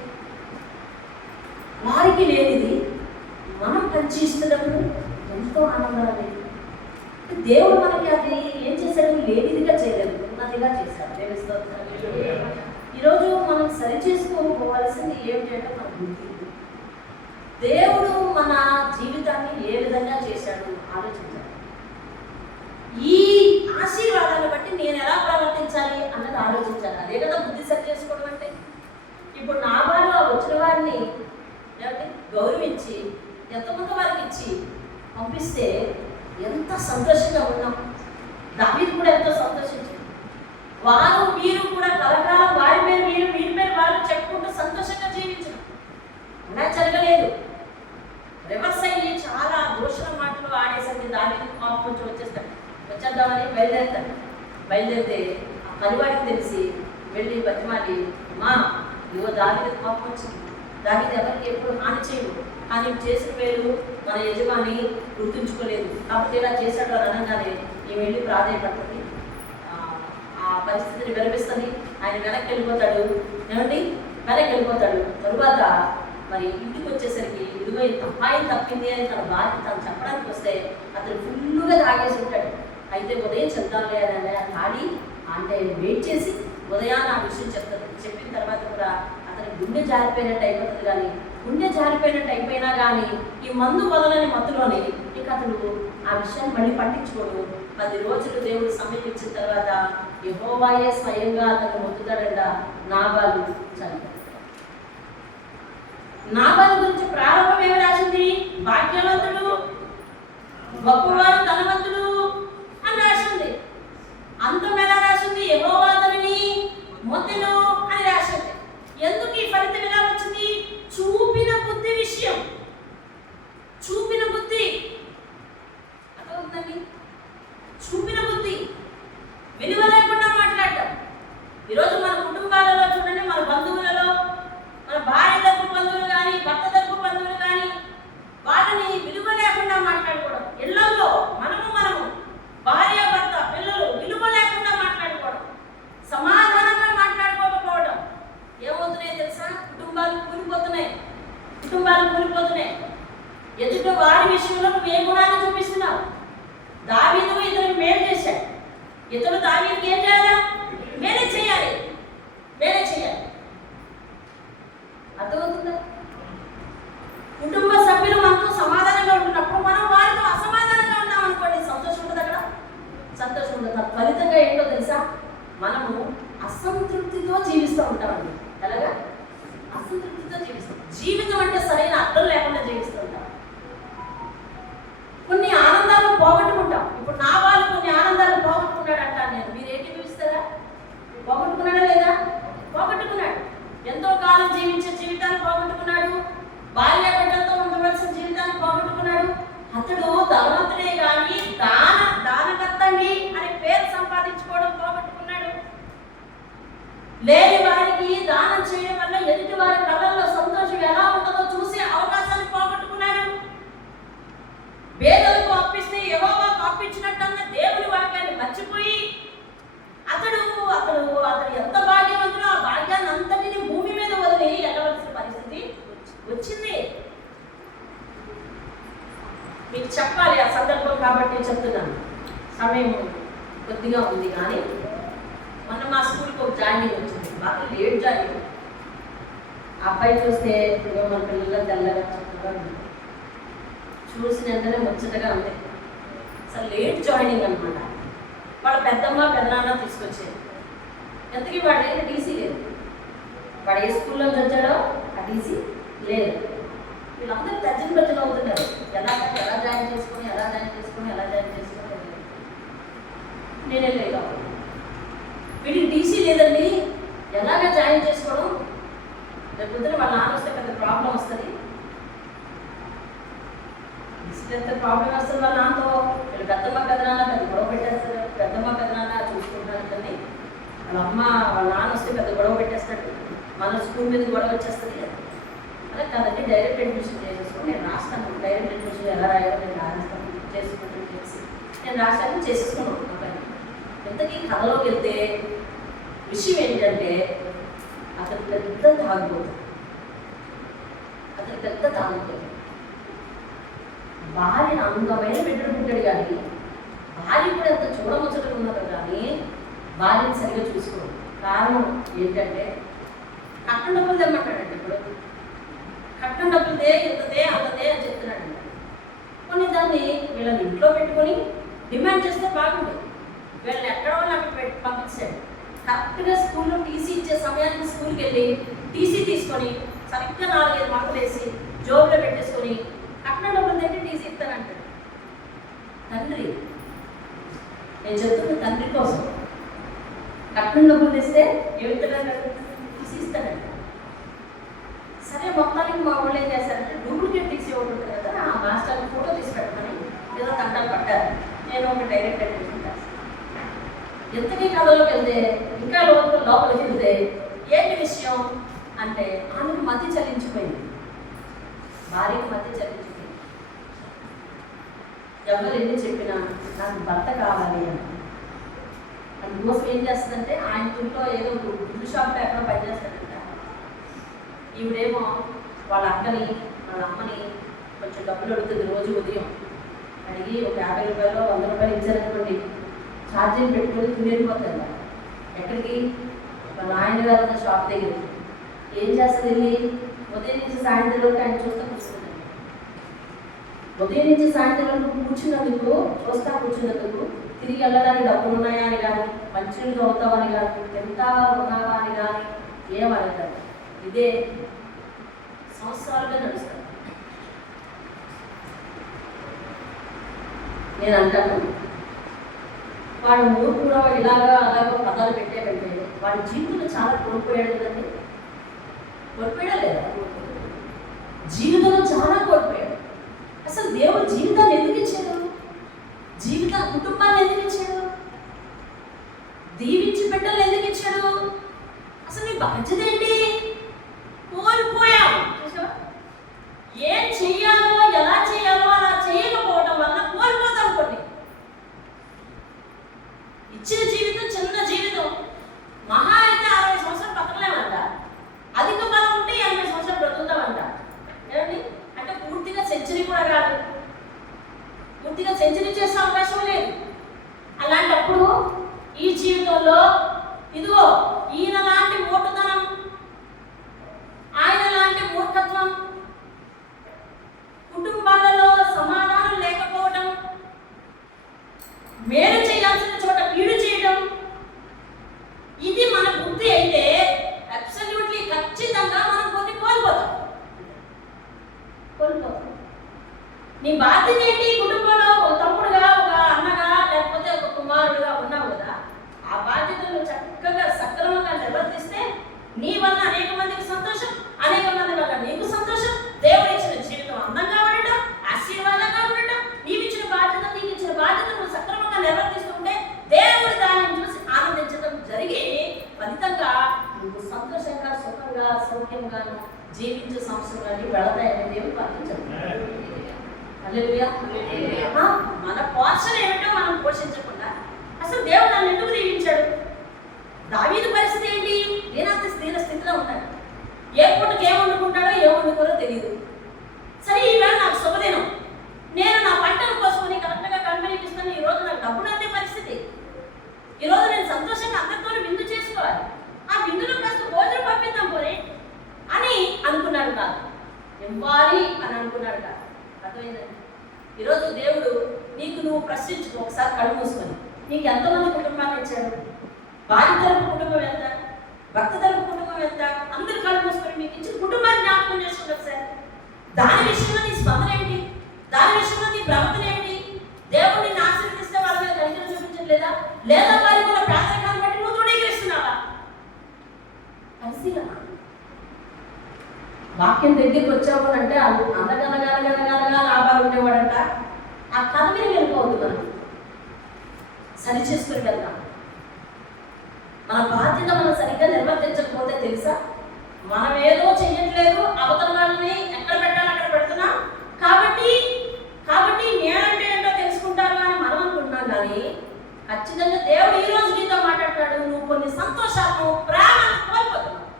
వారికి లేనిది మనం పంచి ఇస్తున్నప్పుడు ఎంతో ఆనందం అండి. దేవుడు మనకి అది ఏం చేశాడు? లేనిదిగా చేయలేదు, ఉన్నదిగా చేశాడు. ఈరోజు మనం సరి చేసుకోవాల్సింది ఏమిటంటే మన బుద్ధి. దేవుడు మన జీవితాన్ని ఏ విధంగా చేశాడు ఆలోచించాలి. ఈ ఆశీర్వాదాన్ని బట్టి నేను ఎలా ప్రవర్తించాలి అన్నది ఆలోచించాలి. అదే కదా బుద్ధి సరి చేసుకోవడం అంటే. ఇప్పుడు నాబాలులో వచ్చిన వారిని గౌరవించి ఎంతమంది వారికి ఇచ్చి పంపిస్తే ఎంత సంతోషంగా ఉన్నాం. దావీదు కూడా ఎంతో సంతోషించారు. వారు వీరు కూడా కలకాలం వారి పేరు వీరు, వీరి పేరు వారు చెప్పుకుంటూ సంతోషంగా జీవించడం అలా జరగలేదు. రివర్స్ అయ్యి చాలా దోషణ మాటలు ఆడేసరికి దావీదు కోపం కొంచెం వచ్చేద్దామని బయలుదేరితే ఆ పనివాడికి తెలిసి వెళ్ళి బతిమాలి, మా ఇవో దావీదు కోపం వచ్చింది, దావీదు ఎవరికి ఎప్పుడు హాని చేయడు, కానీ చేసిన పేరు మన యజమాని గుర్తుంచుకోలేదు కాబట్టి ఇలా చేశాడు అని అనగానే ఈ వెళ్ళి ప్రాధాన్యపడుతుంది. ఆ పరిస్థితిని విరమిస్తుంది. ఆయన వెనక్కి వెళ్ళిపోతాడు. ఏమండి? వెనక్కి వెళ్ళిపోతాడు. తరువాత మరి ఇంటికి వచ్చేసరికి ఇదిగో అమ్మాయి తప్పింది అని తన భార్య తను చెప్పడానికి వస్తే అతను ఫుల్గా తాగేసి ఉంటాడు. అయితే ఉదయం చెప్తానులే అని ఆడి అంటే వెయిట్ చేసి ఉదయాన్ని ఆ విషయం చెప్తాడు. చెప్పిన తర్వాత కూడా అతని గుండె జారిపోయినట్టు అయిపోతుంది. కానీ గుండె జారిపోయినట్టు అయిపోయినా కానీ ఈ మందు మొదలని మత్తులోని ఇక అతను ఆ విషయాన్ని మళ్ళీ పట్టించుకోడు. 10 రోజులు దేవుడు సమీపించిన తర్వాత యెహోవాయే స్వయంగా అతను మొత్తుతాడంట. నాబాలు చనిపోతాడు. నాబాలు గురించి ప్రారంభం ఏమి రాసింది? భాగ్యవంతుడు, గొప్పవాడు, ధనవంతుడు అని రాసింది. అంతం ఎలా రాసింది? యెహోవా అతనిని మొత్తెను అని రాసింది. ఎందుకు ఈ ఫలితం ఎలా వచ్చింది? చూపిన బుద్ధి విషయం. చూపిన బుద్ధి అర్థమవుతుందండి. చూపిన బుద్ధి, విలువ లేకుండా మాట్లాడటం. ఈరోజు మన కుటుంబాలలో చూడండి, మన బంధువులలో, మన భార్య తరపు బంధువులు కానీ, భర్త తరపు బంధువులు కానీ, వాళ్ళని విలువ లేకుండా మాట్లాడుకోవడం. ఇళ్లలో మనము భార్య భర్త పిల్లలు విలువ లేకుండా మాట్లాడుకోవడం, సమాధానంగా మాట్లాడుకోకపోవడం ఏమవుతున్నాయి తెలుసా? కుటుంబాలు కూలిపోతున్నాయి. ఎదుట వారి విషయంలో నువ్వు ఏ గుణాన్ని చూపిస్తున్నావు? దావీదు ఇతనికి మేలు చేశాడు. ఇతడు దావీదుకి ఏం చేయాలా? మేలే చేయాలి. అర్థమవుతుందా? కుటుంబ సభ్యులు మనతో సమాధానంగా ఉంటున్నప్పుడు మనం వారితో అసమాధానంగా ఉన్నాం అనుకోండి, సంతోషం ఉంటుంది అక్కడ? సంతోషం ఉండదు. ఫలితంగా ఏంటో తెలుసా? మనము అసంతృప్తితో జీవిస్తూ ఉంటామండి. ఎలాగా? అసంతృప్తితో జీవిస్తాం. జీవితం అంటే సరైన అర్థం లేకుండా జీవిస్తూ ఉంటాం. కొన్ని ఆనందాలు పోగొట్టుకుంటాం. ఇప్పుడు నా వాళ్ళు కొన్ని ఆనందాలు పోగొట్టుకున్నాడు అంటాను నేను. మీరు ఏంటి చూపిస్తారా? పోగొట్టుకున్నాడా లేదా? పోగొట్టుకున్నాడు. ఎంతో కాలం జీవించే జీవితాన్ని పోగొట్టుకున్నాడు. భార్య బిడ్డలతో ఉండవలసిన జీవితాన్ని పోగొట్టుకున్నాడు. అతడు ధనవంతుడే కానీ దానకర్తండి అనే పేరు సంపాదించుకోవడం పోగొట్టుకున్నాడు. లేని వారికి దానం చేయడం వల్ల ఎదుటి వారి కళ్ళల్లో సంతోషం ఎలా ఉంటుందో చూసే అవకాశాన్ని పోగొట్టుకున్నాడు. పేదలకు చెప్పాలి ఆ సందర్భం కాబట్టి చెప్తున్నాను. సమయం కొద్దిగా ఉంది కానీ మొన్న మా స్కూల్కి ఒక జాయినింగ్ వచ్చింది, బాగా లేట్ జాయినింగ్. ఆ అబ్బాయి చూస్తే మన పిల్లలు తెల్లగా చక్కగా ఉంది, చూసిన వెంటనే ముచ్చటగా ఉంది. అసలు లేట్ జాయినింగ్ అనమాట. వాళ్ళ పెద్దమ్మ పెద్దనాన్న తీసుకొచ్చేది. ఎంతకీ వాడు లేదు, టీసీ లేదు. వాడు ఏ స్కూల్లో వచ్చాడో ఆ టీసీ లేదు. వీళ్ళందరూ తర్జన భర్జన అవుతున్నారు, ఎలా జాయిన్ చేసుకొని నేను వెళ్ళే కావాలి. వీడికి టీసీ లేదండి, ఎలాగ జాయిన్ చేసుకోవడం, రేపు పొద్దున వాళ్ళ నాన్న వస్తే పెద్ద ప్రాబ్లం వస్తుంది. ఎంత ప్రాబ్లం వస్తుంది వాళ్ళ నాన్నతో. వీళ్ళు పెద్దమ్మ పెద్దనాన్న పెద్ద గొడవ పెట్టేస్తారు, పెద్దమ్మ పెద్దనాన్న చూసుకుంటున్నారు కానీ వాళ్ళ అమ్మ వాళ్ళ నాన్న వస్తే పెద్ద గొడవ పెట్టేస్తాడు, మన స్కూల్ మీద గొడవ వచ్చేస్తుంది. అలా కాదండి, డైరెక్ట్ అడ్మిషన్ చేసేసుకుని నేను రాస్తాను. డైరెక్ట్ అడ్మిషన్ ఎలా రాయాలో నేను రాస్తాను, చేసుకుంటాను చేసి నేను రాశాను, చేసేసుకున్నాను. ఇంతకీ కథలోకి వెళ్తే విషయం ఏంటంటే అతను పెద్ద తాగుబోతు. భార్యను అందమైన బిడ్డలు పుట్టాడు కానీ భార్య కూడా ఎంత చూడముచ్చటగా ఉన్నదో కానీ భార్యను సరిగ్గా చూసుకోడు. కారణం ఏంటంటే కట్నం డబ్బులు తెమ్మంటాడండి. ఇప్పుడు కట్నం డబ్బులు ఇంతదే అంతదే అని చెప్తున్నాడండి. కొన్ని దాన్ని వీళ్ళని ఇంట్లో పెట్టుకొని డిమాండ్ చేస్తే బాగుంటుంది. వీళ్ళని ఎక్కడ వాళ్ళు అక్కడ పంపించాడు. కరెక్ట్గా స్కూల్లో టీసీ ఇచ్చే సమయానికి స్కూల్కి వెళ్ళి టీసీ తీసుకొని సరిగ్గా 4-5 మార్కులు వేసి జోబులో పెట్టేసుకొని కట్నం డబ్బులు తింటే టీసీ ఇస్తానంటాడు. తండ్రి, నేను చెప్తున్న తండ్రి కోసం కట్నం డబ్బులు తెస్తే ఏమిస్తాడంటే టీసీ ఇస్తాడంట. సరే మొత్తానికి మా వాళ్ళు ఏం చేశారంటే డూప్లికేట్ టీసీ ఒకటి ఉంటుంది కదా, ఆ మాస్టర్ని ఫోటో తీసి పెట్టమని ఏదో తంటాలు పట్టారు. నేను ఒక డైరెక్ట్ అడ్మిషన్ చేస్తాను. ఎంతకీ కథలోకి వెళ్తే ఇంకా లోపలికి వెళ్తే ఏంటి విషయం అంటే ఆమెకు మతి చలించిపోయింది, భార్యకు మతి చలించిపోయింది. ఎవరు ఎన్ని చెప్పినా నాకు భర్త కావాలి అని. అందుకోసం ఏం చేస్తుందంటే ఆయన ఇంట్లో ఏదో గుడ్డు షాప్లో ఎక్కడో పనిచేస్తాడంట. ఈవిడేమో వాళ్ళ అక్కని వాళ్ళ అమ్మని కొంచెం డబ్బులు అడుగుతుంది. రోజు ఉదయం అడిగి ఒక 50 రూపాయలు 100 రూపాయలు ఇచ్చారనుకోండి, ఛార్జీలు పెట్టుకొని తిరిగిపోతారు. ఎక్కడికి? వాళ్ళ ఆయన గారు షాప్ దగ్గర. ఏం చేస్తుంది వెళ్ళి ఉదయం నుంచి సాయంత్రం వరకు ఆయన చూస్తూ కూర్చుంటాడు. ఉదయం నుంచి సాయంత్రం వరకు కూర్చున్నందుకు తిరిగి వెళ్ళడానికి డబ్బులు ఉన్నాయా అని కానీ, మంచినీళ్ళు అవుతావని కానీ, తింటావా ఉన్నావా అని కానీ ఏమడతారు. ఇదే సంవత్సరాలుగా నడుస్తారు. నేను అంటాను, వాడు మూర్ఖుడు ఇలాగా అలాగో పదాలు పెట్టాడంటే వాడి జీవితంలో చాలా కోల్పోయాడు కదండి. కోల్పోయాడా లేదా? జీవితంలో చాలా కోల్పోయాడు. అసలు దేవుడు జీవితాన్ని ఎందుకు ఇచ్చాడు? కుటుంబాన్ని ఎందుకు ఇచ్చాడు? దీవించి బిడ్డలు ఎందుకు ఇచ్చాడు? అసలు నీ బాధ్యత ఏంటి? కోల్పోయాం. ఏం చెయ్యాలో ఎలా చేయాలో అలా చేయకపోవడం వల్ల కోల్పోతాం. కొన్ని ఇచ్చిన జీవితం చిన్న జీవితం, మహా అయితే 60 సంవత్సరాలు బతకలేమంట. అధిక బలం ఉంటే 80 సంవత్సరాలు బ్రతుకుతామంట. ఏమండి అంటే పూర్తిగా సెంచరీ కూడా కాదు, పూర్తిగా సెంచరీ చేసే అవకాశం లేదు. అలాంటప్పుడు ఈ జీవితంలో ఇదిగో ఈయన లాంటి మోటుతనం, ఆయన లాంటి మూర్ఖత్వం, కుటుంబాలలో సమాధానం లేకపోవడం, మేలు చేయాల్సిన చోట కీడు చేయడం, ఇది మన బుద్ధి అయితే అబ్సల్యూట్లీ ఖచ్చితంగా మనం కొన్ని కోల్పోతాం. నీ బాధ్యత ఏంటి? కుటుంబంలో ఒక తమ్ముడుగా, ఒక అన్నగా, లేకపోతే ఒక కుమారుడుగా ఉన్నావు కదా, ఆ బాధ్యతను చక్కగా సక్రమంగా నిర్వర్తిస్తే నీ వల్ల అనేక మందికి సంతోషం, అనేక మంది వల్ల నీకు సంతోషం. దేవుడు ఇచ్చిన జీవితం అందంగా ఉండటం, ఆశీర్వాదంగా ఉండటం, నీవిచ్చిన బాధ్యత, నీకు ఇచ్చిన బాధ్యత నువ్వు సక్రమంగా నిర్వర్తిస్తుంటే దేవుడు దానిని చూసి ఆనందించడం జరిగి ఫలితంగా నువ్వు సంతోషంగా, సుఖంగా, సౌఖ్యంగాను జీవించే సంవత్సరాన్ని వెళతాయని దేవుడు పాటించాడు. మన పోషణ ఏమిటో మనం పోషించకుండా అసలు దేవుడు నన్ను ఎందుకు దీవించాడు? దావీదు పరిస్థితి ఏంటి? దీన స్థితిలో ఉన్నాడు. ఏ పూటకి ఏం వండుకుంటాడో ఏ వండుకోరో తెలియదు. సరే ఈవేళ నాకు శుభదినం, నేను నా పంటను దేవుడు నీకు నువ్వు ప్రశ్నించుకో ఒకసారి కళ్ళు మూసుకొని. నీకు ఎంతమంది కుటుంబాన్ని ఇచ్చాడు? భార్య తరపు కుటుంబం ఎంత, భర్త తరపు కుటుంబం ఎంత? అందరు కళ్ళు మూసుకొని మీకు ఇచ్చిన కుటుంబాన్ని జ్ఞాపకం చేసుకుంటారు సార్. దాని విషయంలో నీ స్పందన ఏంటి? దాని విషయంలో నీ ప్రవర్తన ఏంటి? దేవుడిని ఆశీర్వదిస్తే వాళ్ళ మీద కనికరం చూపించట్లేదా? లేదా వారి కూడా ప్రాధాన్యాన్ని బట్టి నువ్వు తృణీకరిస్తున్నావా? పరిశీలన. వాక్యం దగ్గరికి వచ్చాము అంటే అనగనగా లాభాలు ఉండేవాడంట. ఆ కథ మీద వెళ్ళిపోవద్దు, మనం సరి చేసుకుని వెళ్తాం. మన బాధ్యత మనం సరిగ్గా నిర్వర్తించకపోతే తెలుసా, మనం ఏదో చెయ్యట్లేదు, అవతల వాళ్ళని ఎక్కడ పెట్టాలి అక్కడ పెడుతున్నాం కాబట్టి నేనంటే ఏంటో తెలుసుకుంటాను అని మనం అనుకుంటున్నాం. కానీ ఖచ్చితంగా దేవుడు ఈ రోజు నీతో మాట్లాడతాడు. నువ్వు కొన్ని సంతోషాలను ప్రేమను కోల్పోతున్నావు,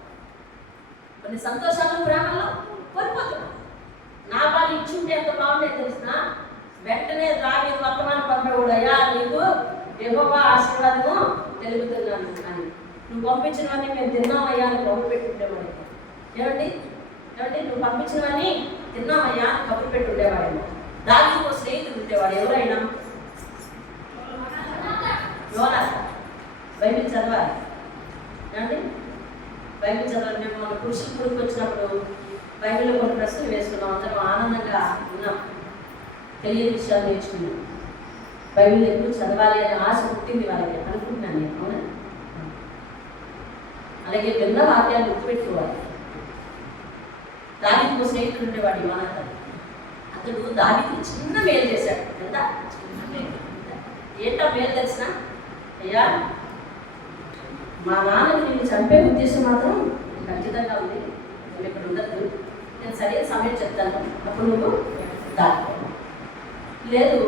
కొన్ని సంతోషాలను ప్రేమలో కోల్పోతున్నావు. నా వాళ్ళు ఇచ్చుంటే ఎంత బాగుండే తెలిసిన వెంటనే దావీదు వర్తమానం పంపేవాడు, అయ్యా నీకు యెహోవా ఆశీర్వాదము తెలుగుతున్నాను అని. నువ్వు పంపించినవన్నీ మేము తిన్నామయ్యా అని కబురు పెట్టుండేవాడు. ఏమండి నువ్వు పంపించినవన్నీ తిన్నామయ్యా అని కబురు పెట్టుండేవాడేమో. దావీదుకు స్నేహితుడు ఉండేవాడు, ఎవరైనా యోనాతాను. బైబిల్ చదవాలి ఏమండి, బైబిల్ చదవాలి. మేము మన పురుషుల గుడికి వచ్చినప్పుడు బైబిల్లో కొన్ని ప్రశ్నలు వేసుకున్నాం, అందరం ఆనందంగా ఉన్నాం, తెలియని విషయాలు నేర్చుకున్నాం. బైబిల్ ఎప్పుడు చదవాలి అనే ఆశ పుట్టింది వాళ్ళకి అనుకుంటున్నాను నేను. అవునా? అలాగే విన్న వాక్యాలు గుర్తుపెట్టుకోవాలి. దావీదుకు స్నేహితుడు ఉండేవాడు యోనాతాను. అతడు దావీదుకు చిన్న మేలు చేశాడు. ఎంత ఏంటో మేలు తెలిసిన, అయ్యా మా నాన్నకి నిన్ను చంపే ఉద్దేశం మాత్రం ఖచ్చితంగా ఉంది, నువ్వు ఇక్కడ ఉండద్దు, నేను సరైన సమయం చెప్తాను, అప్పుడు నువ్వు దాటుకో. లేదు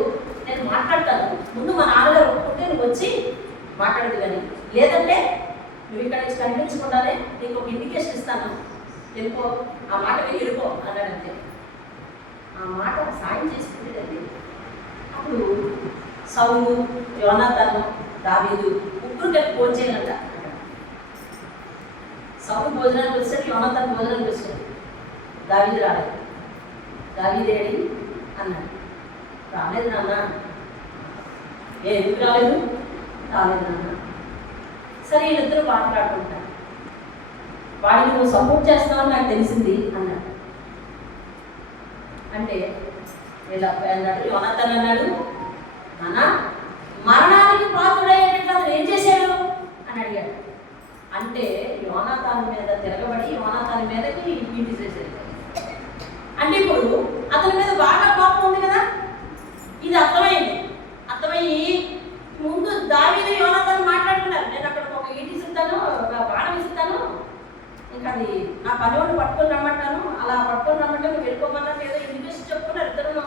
నేను మాట్లాడతాను, ముందు మా నాన్నగారు ఒప్పుకుంటే నువ్వు వచ్చి మాట్లాడదు, కానీ లేదంటే నువ్వు ఇక్కడ నుంచి కనిపించకుండానే నీకు ఒక ఇండికేషన్ ఇస్తాను, వెళ్ళిపో, ఆ మాట వెళ్ళిపో అన్నాడంతే. ఆ మాట సాయం చేసుకుంటేదండి. అప్పుడు సౌలు, యోనాతాను, దావీదు ముగ్గురు కలిపి భోజనం చేయాలంట. సౌలు భోజనానికి వచ్చాడు, యోనాతాను భోజనానికి వచ్చాడు. దావీదు రాలేదు. దావీదేడి అన్నాడు. రాలేదు నాన్న. ఎందుకు రాలేదు? రాలేదు నాన్న. సరే వీళ్ళిద్దరూ మాట్లాడుకుంటారు. వాడిని నువ్వు సపోర్ట్ చేస్తున్నావని నాకు తెలిసింది అన్నాడు. అంటే వీళ్ళ అబ్బాయి అన్నాడు, యోనాతాను అన్నాడు, నాన్న మరణానికి పాత్రుడయ్యేటట్లు అతను ఏం చేశాడు అని అడిగాడు. అంటే యోనాతాను మీద తిరగబడి యోనాతాను మీదకి ఇంటి చేసేది. అంటే ఇప్పుడు అతని మీద బాగా కోపం ఉంది కదా, ఇది అర్థమైంది. అర్థమయ్యి ముందు దావీదు యోనాతాను మాట్లాడుకున్నారు, నేను అక్కడ ఒక ఈటి ఇస్తాను, ఒక బాణం ఇస్తాను, ఇంకా అది నా పనివాడిని పట్టుకొని రమ్మంటాను, అలా పట్టుకొని రమ్మంటే నువ్వు వెళ్ళిపోమన్నట్టు ఏదో ఇండికేషన్ చెప్పుకున్నారు ఇద్దరు.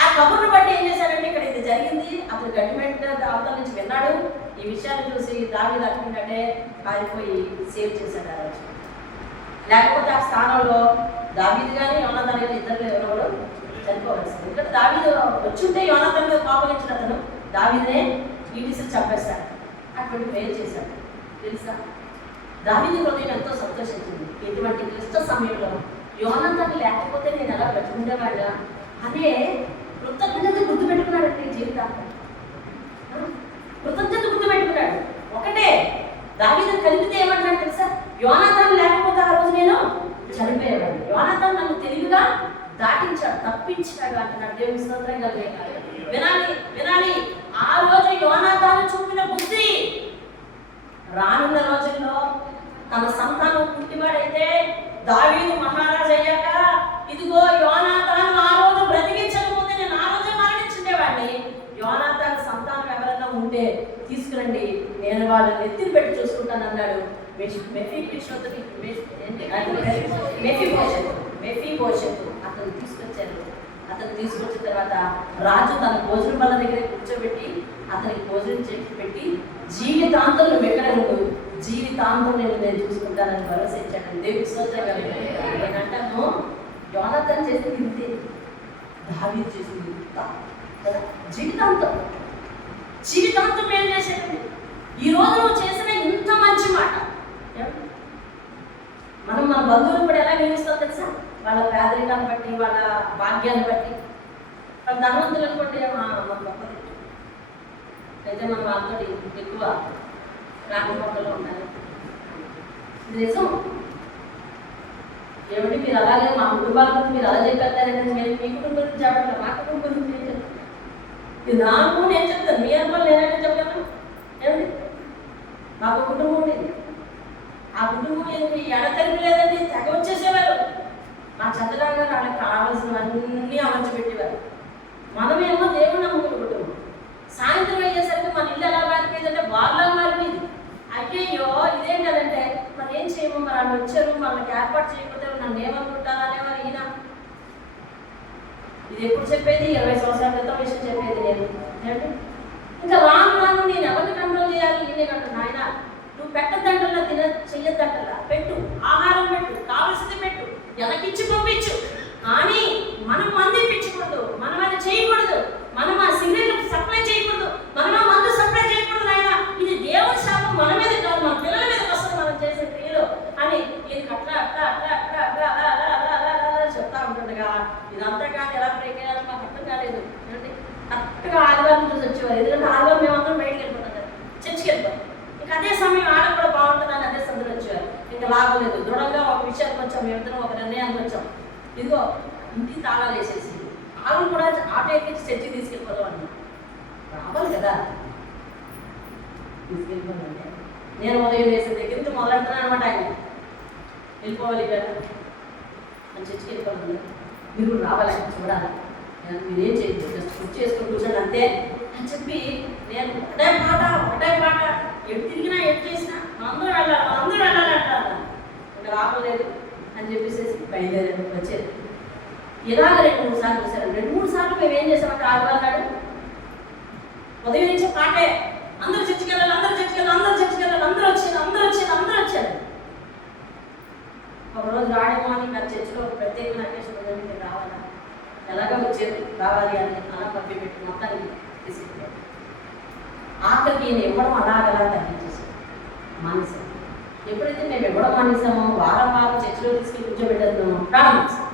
ఆ కబుర్ను బట్టి ఏం చేశారంటే ఇక్కడ ఇది జరిగింది, అతను గట్టిమెంట్ అవతల నుంచి విన్నాడు. ఈ విషయాన్ని చూసి దావీదు అట్టిందంటే పారిపోయి సేవ్ చేశాడు ఆ రోజు. లేకపోతే ఆ స్థానంలో దావీదు కానీ యోనాతాను కానీ ఇద్దరు ఎవరో చనిపోవలసింది. ఎందుకంటే దావీదు వచ్చుంటే యోనాతాను మీద కోపగించిన అతను దావీదునే ఈటీసీ చంపేస్తాడు. అటువంటి మేలు చేశాడు తెలుసా. దావీదు హృదయం ఎంతో సంతోషించింది. ఇటువంటి క్లిష్ట సమయంలో యోనాతాను లేకపోతే నేను ఎలా బ్రతుకుండేవాడా అనే కృతజ్ఞత గుర్తుపెట్టుకున్నాడంటే జీవితాంతం. కృతజ్ఞత గుర్తుపెట్టుకున్నాడు. ఒకటే దావీదు కలిపితే ఏమంటాడు తెలుసా, యోనాతాను లేకపోతే ఆ రోజు నేను చనిపోయేవాడు, యోనాతాను నన్ను తెలివిగా దాటించాడు, తప్పించాడు అంటున్నాడు. దేవుని స్తోత్రం కలిగాడు. వినాలి. ఆ రోజు యోనాతాను చూపిన బుద్ధి రానున్న రోజుల్లో తన సంతానం పుట్టివాడైతే దావీదు మహారాజు అయ్యాక ఇదిగో యోనాతాను ఆ రోజు బ్రతికించకపోతే నేను ఆ రోజే మరణించుండేవాడిని. యోనాతాను సంతానం ఎవరైనా ఉంటే తీసుకురండి, నేను వాళ్ళని ఎత్తిని పెట్టి చూసుకుంటాను అన్నాడు. మెఫీబోషెతు అతను తీసుకొచ్చారు. అతను తీసుకొచ్చిన తర్వాత రాజు తన భోజనం బల్ల దగ్గర కూర్చోబెట్టి అతనికి భోజనం చేసి పెట్టి జీవితాంతం నువ్వు ఎక్కడ నువ్వు జీవితాంతం నేను చూసుకుంటానని భరోసా ఇచ్చాడు. దేవుడి స్తోత్రం కలిగాడు. నేనంటాను యోనాతాను చేసింది ఇంతే, దావీదు చేసింది కదా. జీవితాంతం ఏం చేసేది. ఈ రోజు నువ్వు చేసిన ఇంత మంచి మాట మనం మన బంధువులు కూడా ఎలా వినిస్తాం తెలుసా, వాళ్ళ పేదరికాన్ని బట్టి, వాళ్ళ భాగ్యాన్ని బట్టి. ధనవంతులు అనుకోండి గొప్పది అయితే మనం వాళ్ళతో ఎక్కువ రాకపోకలో ఉండాలి. నిజం ఏమిటి మీరు అలాగే మా కుటుంబాల గురించి మీరు అలా చెప్పేస్తారంటే మేము మీ కుటుంబం గురించి చెప్పట్లేదు, మా కుటుంబం గురించి ఏం చెప్తాను? ఇది నాకు నేను చెప్తాను, మీ అనుభవం నేనైతే చెప్పగలను. ఏమిటి మాకు కుటుంబం ఉండేది, ఆ కుటుంబం ఏంటి ఎడతెరిపి లేదండి, తెగ వచ్చేసేవారు. మా చంద్రరావు గారు వాళ్ళకి కావాల్సినవన్నీ అమర్చి పెట్టేవారు. మనమేమో దేవుడు నమ్ముకున్న కుటుంబం. సాయంత్రం అయ్యేసరికి మన ఇల్లు ఎలా మారిపోయిందంటే బాగా మారిపోయింది. అయ్యయ్యో ఇదేంటంటే మరి ఏం చేయము, మరి వాళ్ళు వచ్చారు మనకి ఏర్పాటు చేయకపోతే నన్ను ఏమనుకుంటారా అనేవారు ఈయన. ఇది ఎప్పుడు చెప్పేది 20 సంవత్సరాల క్రితం విషయం చెప్పేది నేను. ఇంకా రాను నేను ఎవరిని కంట్రోల్ చేయాలి? ఈయనే కంట్రోల్. ఆయన నువ్వు పెట్టద్దంటల్లా చెయ్యొద్దంటల్లా, పెట్టు, ఆహారం పెట్టు, కావలసింది పెట్టు, వెనకిచ్చి పంపించు, కానీ మనం అందిపించకూడదు, మనం అది చేయకూడదు, మనం ఆ సిగరెట్ సప్లై చేయకూడదు, మనం ఆ మందు సప్లై చేయకూడదు. ఆయన ఇది దేవుడి శాపం మన మీద కాదు, మన పిల్లల మీద వస్తుంది మనం చేసే క్రియలు అని ఈయనకి అట్లా అట్లా అట్లా అట్లా అట్లా అలా అలా అలా అలా అలా చెప్తా ఉంటుండగా ఇదంతా కానీ ఎలా బ్రేక్ అయ్యాలో మాకు అర్థం కాలేదు. కరెక్ట్గా ఆదివారం చూసి వచ్చేవారు. ఎందుకంటే ఆదివారం మేమందరం బయటకు వెళ్ళిపోతాం కదా, చర్చికి వెళ్తాం. ఇంకా అదే సమయం ఆడ కూడా బాగుంటుందని అదే సందులో వచ్చేవారు. ఇంకా లాగలేదు, దృఢంగా ఒక విషయానికి వచ్చాం, మేమిద్దరం ఒక నిర్ణయానికి వచ్చాం. ఇదిగో ఇంటికి తాళాలు వేసేసి ఆమె కూడా ఆటో ఎక్కించి చర్చి తీసుకెళ్ళిపోదాం అన్నా. రావాలి కదా తీసుకెళ్ళిపోదంటే నేను ఉదయం వేసే దగ్గర నుంచి మొదలెడతాను అనమాట. ఆయన వెళ్ళిపోవాలి కదా అని చర్చికి వెళ్ళిపోవాలి, మీరు కూడా రావాలి చూడాలి, మీరేం చేయదు, జస్ట్ కుర్చీ చేసుకుని కూర్చోండి అంతే అని చెప్పి నేను ఒకటే పాట ఎటు తిరిగినా ఎటు చేసినా అందరూ వెళ్ళాలి అంటారు. ఇంకా రావలేదు అని చెప్పేసి బయలుదేరి వచ్చేది. ఇలాగ 2-3 సార్లు చూసారు. 2-3 సార్లు మేము ఏం చేసామంటే ఆదివారం నాడు ఉదయం నుంచే పాటే, అందరూ చర్చికి వెళ్ళాలి, అందరూ చర్చికి వెళ్ళాలి, అందరూ చర్చికి వెళ్ళాలి, అందరూ వచ్చారు. ఒకరోజు రావడమో అని నా చర్చిలో ప్రత్యేకమైన అకేషన్ ఉందని రావాలా, ఎలాగో వచ్చేది రావాలి అని అలా పంపి పెట్టి మొత్తాన్ని తీసుకెళ్ళారు. ఆఖరికి ఈయన ఇవ్వడం అలాగలా తగ్గించేసాం, మానేసాం. ఎప్పుడైతే మేము ఇవ్వడం మానేసామో వారం చర్చిలో తీసుకెళ్ళి కూర్చోబెట్టేద్దామో ప్రారంభించాం.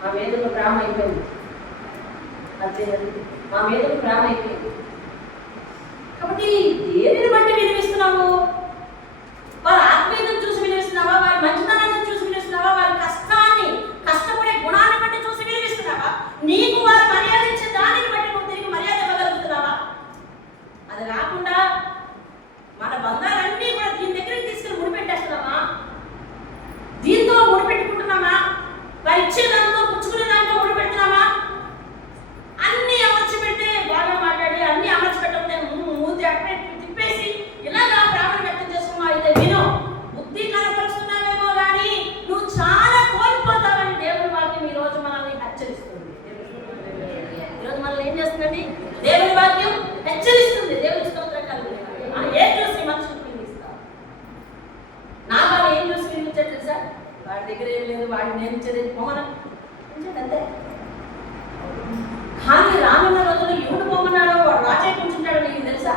మా మీదకు ప్రేమ అయిపోయింది, అంతే మా మీదకు ప్రేమ అయిపోయింది. కాబట్టి దేనిని బట్టి విలువిస్తున్నావు? వారి ఆత్మీయతను చూసి విలువిస్తున్నావా? వారి మంచితనాన్ని చూసి విలువిస్తున్నావా? వారి కష్టపడే గుణాన్ని బట్టి చూసి విలువిస్తున్నావా? నీకు వారు మర్యాద ఇచ్చే దానిని బట్టి నువ్వు తిరిగి మర్యాద ఇవ్వగలుగుతున్నావా? అది కాకుండా మన బంధాలన్నీ కూడా దీని దగ్గరికి తీసుకుని ముడిపెట్టేస్తున్నామా? దీంతో ముడిపెట్టుకుంటున్నామా? వారి ఇచ్చే దాంతో పుచ్చుకునే దాంతో ముడిపెడుతున్నామా? అన్ని అమర్చి పెడితే బాగా మాట్లాడి అన్ని అమర్చి పెట్టకపోతే మూతి అట్టే తిప్పేసి ఇలాగా ప్రాణం వ్యక్తం చేసుకున్నావు అయితే విను, బుద్ధి కనపరుస్తున్నావేమో కానీ నువ్వు చాలా కోల్పోతావని దేవుని వాక్యం ఈ రోజు మనల్ని హెచ్చరిస్తుంది. ఈరోజు మనల్ని ఏం చేస్తుందండి? దేవుని వాక్యం హెచ్చరిస్తుంది. దేవుని స్తోత్రం కలుగుతుంది. ఏం చూసి మనుషులు పిలిపిస్తావు? నా వాళ్ళు ఏం చూసి పిలిపించారు తెలుసా? వాడి దగ్గర ఏం లేదు, వాడిని నేర్పించేది పోమనం అంతే. కానీ రానున్న రోజుల్లో ఎవడు పోమన్నాడో వాడు రాజే కూర్చుంటాడో నీకు తెలుసా?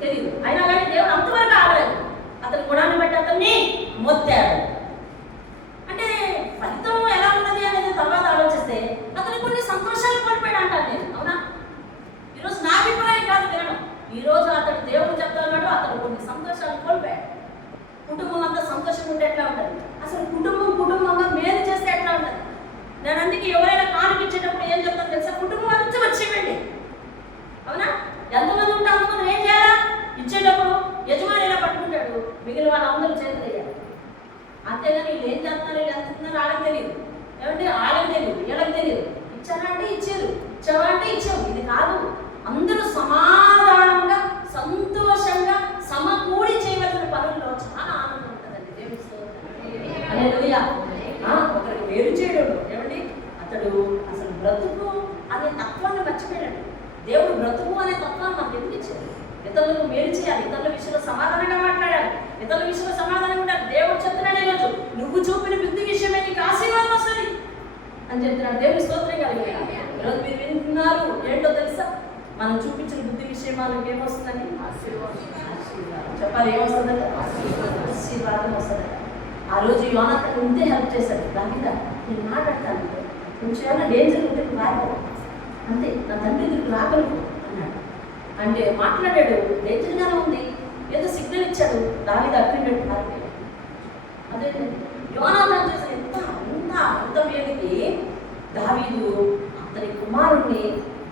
తెలియదు. అయినా కానీ దేవుడు అంతవరకు ఆగలేదు, అతని గుణాన్ని బట్టి అతన్ని మొత్తాడు. అంటే ఫలితం ఎలా ఉన్నది అనేది తర్వాత ఆలోచిస్తే అతను కొన్ని సంతోషాలు కోల్పోయాడు అంటాను నేను. అవునా? ఈరోజు నా అభిప్రాయం కాదు వినడం. ఈరోజు అతడు దేవుడు చెప్తా ఉన్నాడు, అతను కొన్ని సంతోషాలు కోల్పోయాడు. కుటుంబం అంతా సంతోషంగా ఉంటే ఎట్లా ఉంటుంది? అసలు కుటుంబంగా మేలు చేస్తే ఎట్లా ఉంటుంది? నేను అందుకే ఎవరైనా కానిపించేటప్పుడు ఏం చెప్తాను తెలుసా? కుటుంబం అంతా వచ్చేయండి. అవునా? ఎంతమంది ఉంటే అంతమంది ఏం చేయాలా? ఇచ్చేటప్పుడు యజమాని ఇలా పట్టుకుంటాడు, మిగిలిన వాళ్ళందరూ చేతులు వేయాలి. అంతేగాని వీళ్ళు ఏం చేస్తున్నారు, వీళ్ళు ఎంత ఇస్తున్నారు వాళ్ళకి తెలియదు. ఏమంటే వాళ్ళకి తెలియదు, వీళ్ళకి తెలియదు. ఇచ్చారంటే ఇచ్చారు, ఇచ్చావంటే ఇచ్చావు. ఇది కాదు. అందరూ సమాధానంగా సంతోషంగా సమకూడి చేయవలసిన పనుల్లో చాలా ఆనందం ఉంటుందండి. దేవుని ఒకరికి వేరు చేయడం ఏమండి? అతడు అసలు బ్రతుకు అనే తత్వాన్ని మర్చిపోయాడు. దేవుడు బ్రతుకు అనే తత్వాన్ని మనకు ఎందుకు ఇచ్చాడు? ఇతరులకు మేలు చేయాలి, ఇతరుల విషయంలో సమాధానంగా మాట్లాడాలి, ఇతరుల విషయంలో సమాధానంగా ఉండాలి. దేవుడు చెప్తున్నాడు ఈరోజు, నువ్వు చూపిన బుద్ధి విషయమే నీకు ఆశీర్వాదం వస్తుంది అని చెప్తున్నాడు. దేవుని స్తోత్రం కలిగిన ఈరోజు మీరు వింటున్నారు ఏంటో తెలుసా? మనం చూపించిన బుద్ధి విషయం మనకి ఏమొస్తుందండి? ఆశీర్వాదం. చెప్పాలి, ఏమొస్తుందంటే ఆశీర్వాదం వస్తుంది. ఆ రోజు యోనాతాను ఇంతే హెల్ప్ చేశాడు దాని మీద. నేను మాట్లాడతాను, కొంచెం ఏమైనా డేంజర్ ఉంటే రాదు అంతే, నా తండ్రి ఎదురు రాగలను అన్నాడు. అంటే మాట్లాడాడు, డేంజర్గానే ఉంది, ఏదో సిగ్నల్ ఇచ్చాడు, దావీదు అగ్రిమెంట్ పారిపోయాడు. అదే యోనాతాను చేసిన అంత వేదికి దావీదు అతని కుమారుణ్ణి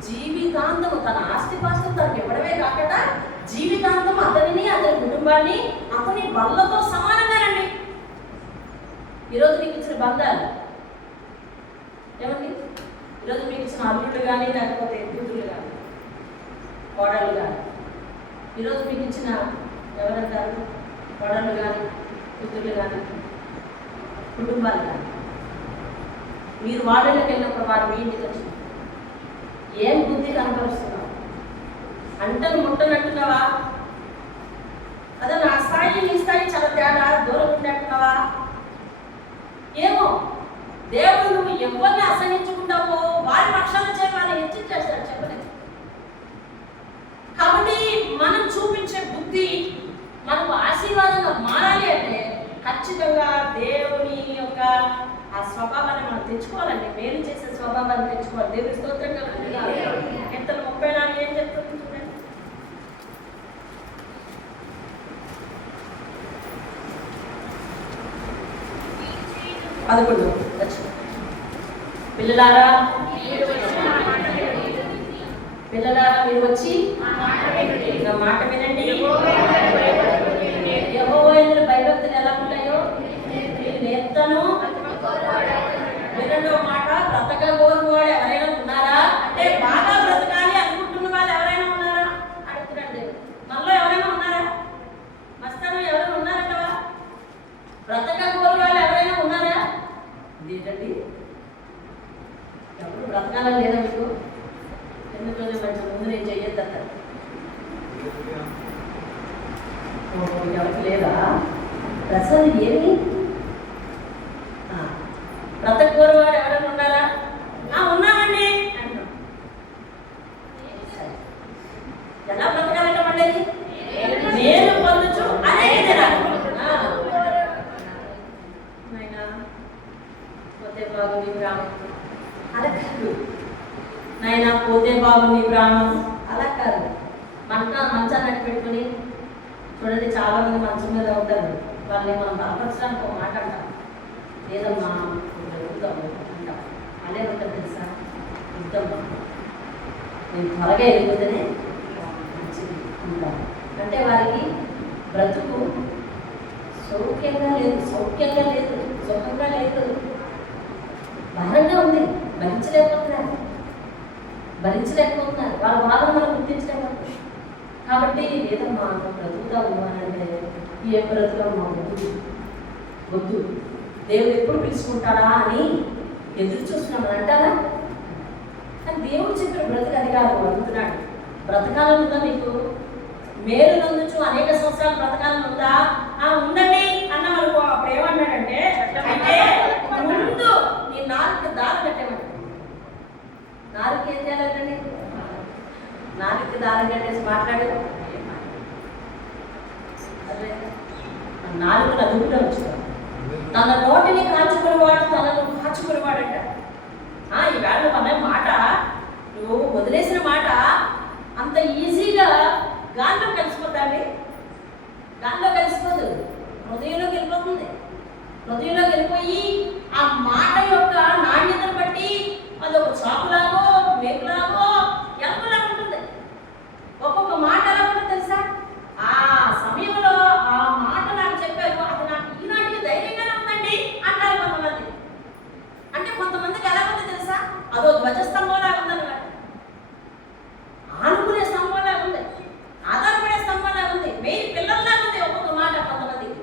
జీవితాంతం తన ఆస్తిపాస్తులు తనకి ఇవ్వడమే కాకుండా జీవితాంతం అతనిని అతని కుటుంబాన్ని అతని బల్లతో సమానంగానండి. ఈరోజు నీకు ఇచ్చిన బంధాలు ఏమండి? ఈరోజు మీకు ఇచ్చిన అల్లుళ్ళు కానీ లేకపోతే కూతుళ్ళు కానీ కోడళ్ళు కానీ, ఈరోజు మీకు ఇచ్చిన ఎవరంటారు కోడళ్ళు కానీ కూతుళ్ళు కానీ కుటుంబాలు కానీ, మీరు వాళ్ళకి వెళ్ళినప్పుడు వారు మీ ఇంటికి వచ్చిన ఏం బుద్ధి కనపరుస్తున్నావు? అంటను ముట్టనట్టున్నావా? అదే నా స్థాయి నీ స్థాయి చాలా తేడా, దూరం ఉండట్టున్నావా? ఏమో దేవుడు నువ్వు ఎవరిని అసహించుకుంటావో వారి పక్షాన చేయాలని హెచ్చరిస్తాడు, చెప్పలేదు. కాబట్టి మనం చూపించే బుద్ధి మనకు ఆశీర్వాదంగా మారాలి అంటే ఖచ్చితంగా దేవుని యొక్క ఆ స్వభావాన్ని మనం తెచ్చుకోవాలండి. మేలు చేసే స్వభావాన్ని తెచ్చుకోవాలి. దేవుని స్తోత్రం కదా. కీర్తన 34 ఏం చెప్తుంది చూడండి. పదకొండు పిల్లలారా మీరు వచ్చి నా మాట వినండి. యెహోవా యందు భయభక్తులు ఎలా ఉంటాయో మీరు నేర్పుతాను. వినండి మాట, బ్రతక కోరుకోవాడు ఎవరైనా ఉన్నారా అంటే బాగా బ్రతకాలి అనుకుంటున్న వాళ్ళు ఎవరైనా ఉన్నారా అడుగుతున్నాడు. మనలో ఎవరైనా ఉన్నారా? మస్తాను ఎవరైనా ఉన్నారంటవా? బ్రతక కోరుకోవాలి ఎవరైనా ఉన్నారా? ఇదేంటండి, ఎప్పుడు బ్రతకాలని లేదా మీకు? ఎందుకు మంచి ముందు నేను చెయ్యొద్దంట ఎవరికి లేదా? ప్రసాద్ ఏమి బ్రతక కోరువాడు ఎవరైనా ఉన్నారా? ఉన్నామండి అంటాం. ఎలా బ్రతకాలంటే మళ్ళీ నేను పొందొచ్చు అదే పోతే బాబు నీ ప్రాణం అలా కాదు నాయన, పోతే బాబు నీ ప్రాణం అలా కాదు. మంచాన్ని అట్టు పెట్టుకుని చూడండి, చాలా మంది మంచం మీద ఉంటారు, వాళ్ళని మనం బలపరచడానికి ఒక మాట అంటాం, లేదమ్మా వెళ్తాము అంటాం. అదే ఉంటుంది తెలుసా, యుద్ధమ్మా నేను త్వరగా వెళ్ళిపోతేనే మంచిది ఉంటాం. అంటే వారికి బ్రతుకు సౌఖ్యంగా లేదు, సుఖంగా లేదు, భారంగా ఉంది, భరించలేకపోతున్నారు. వాళ్ళ బాధను మనం గుర్తించలేకపోతున్నాం. కాబట్టి లేదమ్మా బ్రతుకుతాము అని అంటే ఏ బ్రతుకమ్మా వద్దు, దేవుడు ఎప్పుడు పిలుచుకుంటాడా అని ఎదురు చూస్తున్నామని అంటారా? కానీ దేవుడు చెప్పిన బ్రతుకు అది కాదు అడుగుతున్నాడు. బ్రతకాలని ఉందా మీకు? మేలు నందుచు అనేక సంవత్సరాలు బ్రతకాలని ఉందా? ఉండండి అన్న వరకు అప్పుడు ఏమన్నాడంటే, అంటే ముందు నీ నాలుగు దారి కట్టేవాడు. నాలుగు ఏం చేయాలండి? నాలుగు దారి కట్టేసి మాట్లాడు. నాలుగు అదుపులో ఉంచుతాడు. తన నోటిని కాచుకునేవాడు తనను కాచుకునేవాడంట. ఈవేళ అనే మాట నువ్వు వదిలేసిన మాట అంత ఈజీగా గాల్లో కలిసిపోతాండి. గాల్లో కలిసిపోదు, హృదయంలోకి వెళ్ళిపోతుంది. హృదయంలోకి వెళ్ళిపోయి ఆ మాట యొక్క నాణ్యతను బట్టి అదొక చాకులాగో మేకులాగో ఎంతలా ఉంటుంది. ఒక్కొక్క మాట ఎలా ఉంటుంది తెలుసా? ఆ సమయంలో ఆ మాట నాకు చెప్పారు, అది నాకు ఈనాటికి ధైర్యంగానే ఉందండి అంటారు కొంతమంది. అంటే కొంతమందికి ఎలా ఉంది తెలుసా? అదో ధ్వజస్తంభంలా ఉందన్నమాట, ఆనుకునే స్తంభంలా ఉంది, ఆధారపడే స్తంభంలా ఉంది, మెయిన్ పిల్లల్లా ఉంది ఒక్కొక్క మాట కొంతమందికి.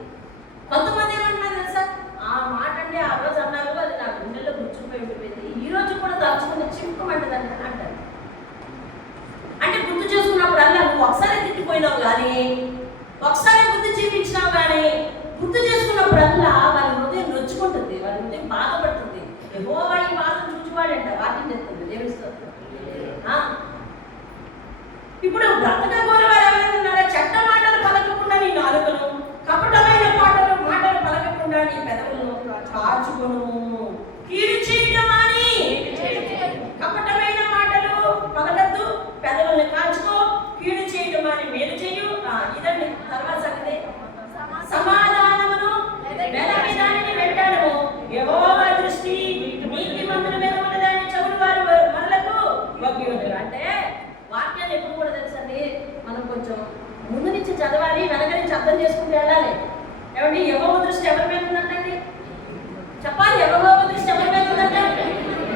కొంతమంది ఏమంటున్నారు తెలుసా? ఆ మాట అంటే ఆ రోజు అన్నారు, అది నా గుండెల్లో గుర్చుకుపోయి ఉండిపోయింది, ఈ రోజు కూడా దాచుకుని చింపమంటదని అంటారు. అంటే గుర్తు చేసుకున్నప్పుడు అలా నువ్వు ఒకసారి తిట్టిపోయినావు కానీ, ఒకసారి బుద్ధి చూపించినావు కానీ, గుర్తు చేసుకున్నప్పుడల్లా వారి హృదయం నొచ్చుకుంటుంది, వారి హృదయం బాధపడుతుంది. యెహోవా ఈ బాధను చూచువాడంట, వాక్యం చెప్తుంది. దేవుని స్తోత్రం. ఇప్పుడు బ్రతక కోరేవారు ఎవరైనా ఉన్నారా? చెడ్డ మాటలు పలకకుండా నీ నాలుకను, కపటమైన మాటలు పలకకుండా నీ పెదవులను కాచుకొను. కీడు చేయడం అని కపటమైన మాటలు పగలద్దు, పెదవుల్ని కాచుకో, కీడు చేయడం అని మేలు చేయు. ఇదండి తర్వాత సంగతి. సమాధానమును వెనకదానిని వెంటాడము, యెహోవా దృష్టి నీతిమంతుల మీద ఉన్నదాన్ని చెవులు వారి మనలకు వగ్గి ఉంటారు. అంటే వాక్యాన్ని ఎప్పుడు కూడా తెలుసండి, మనం కొంచెం ముందు నుంచి చదవాలి, వెనక నుంచి అర్థం చేసుకుంటూ వెళ్ళాలి. ఏమండి యెహోవా దృష్టి ఎవరి మీద ఉందంటండి? చెప్పాలి. యెహోవా దృష్టి ఎవరి మీద ఉందంట?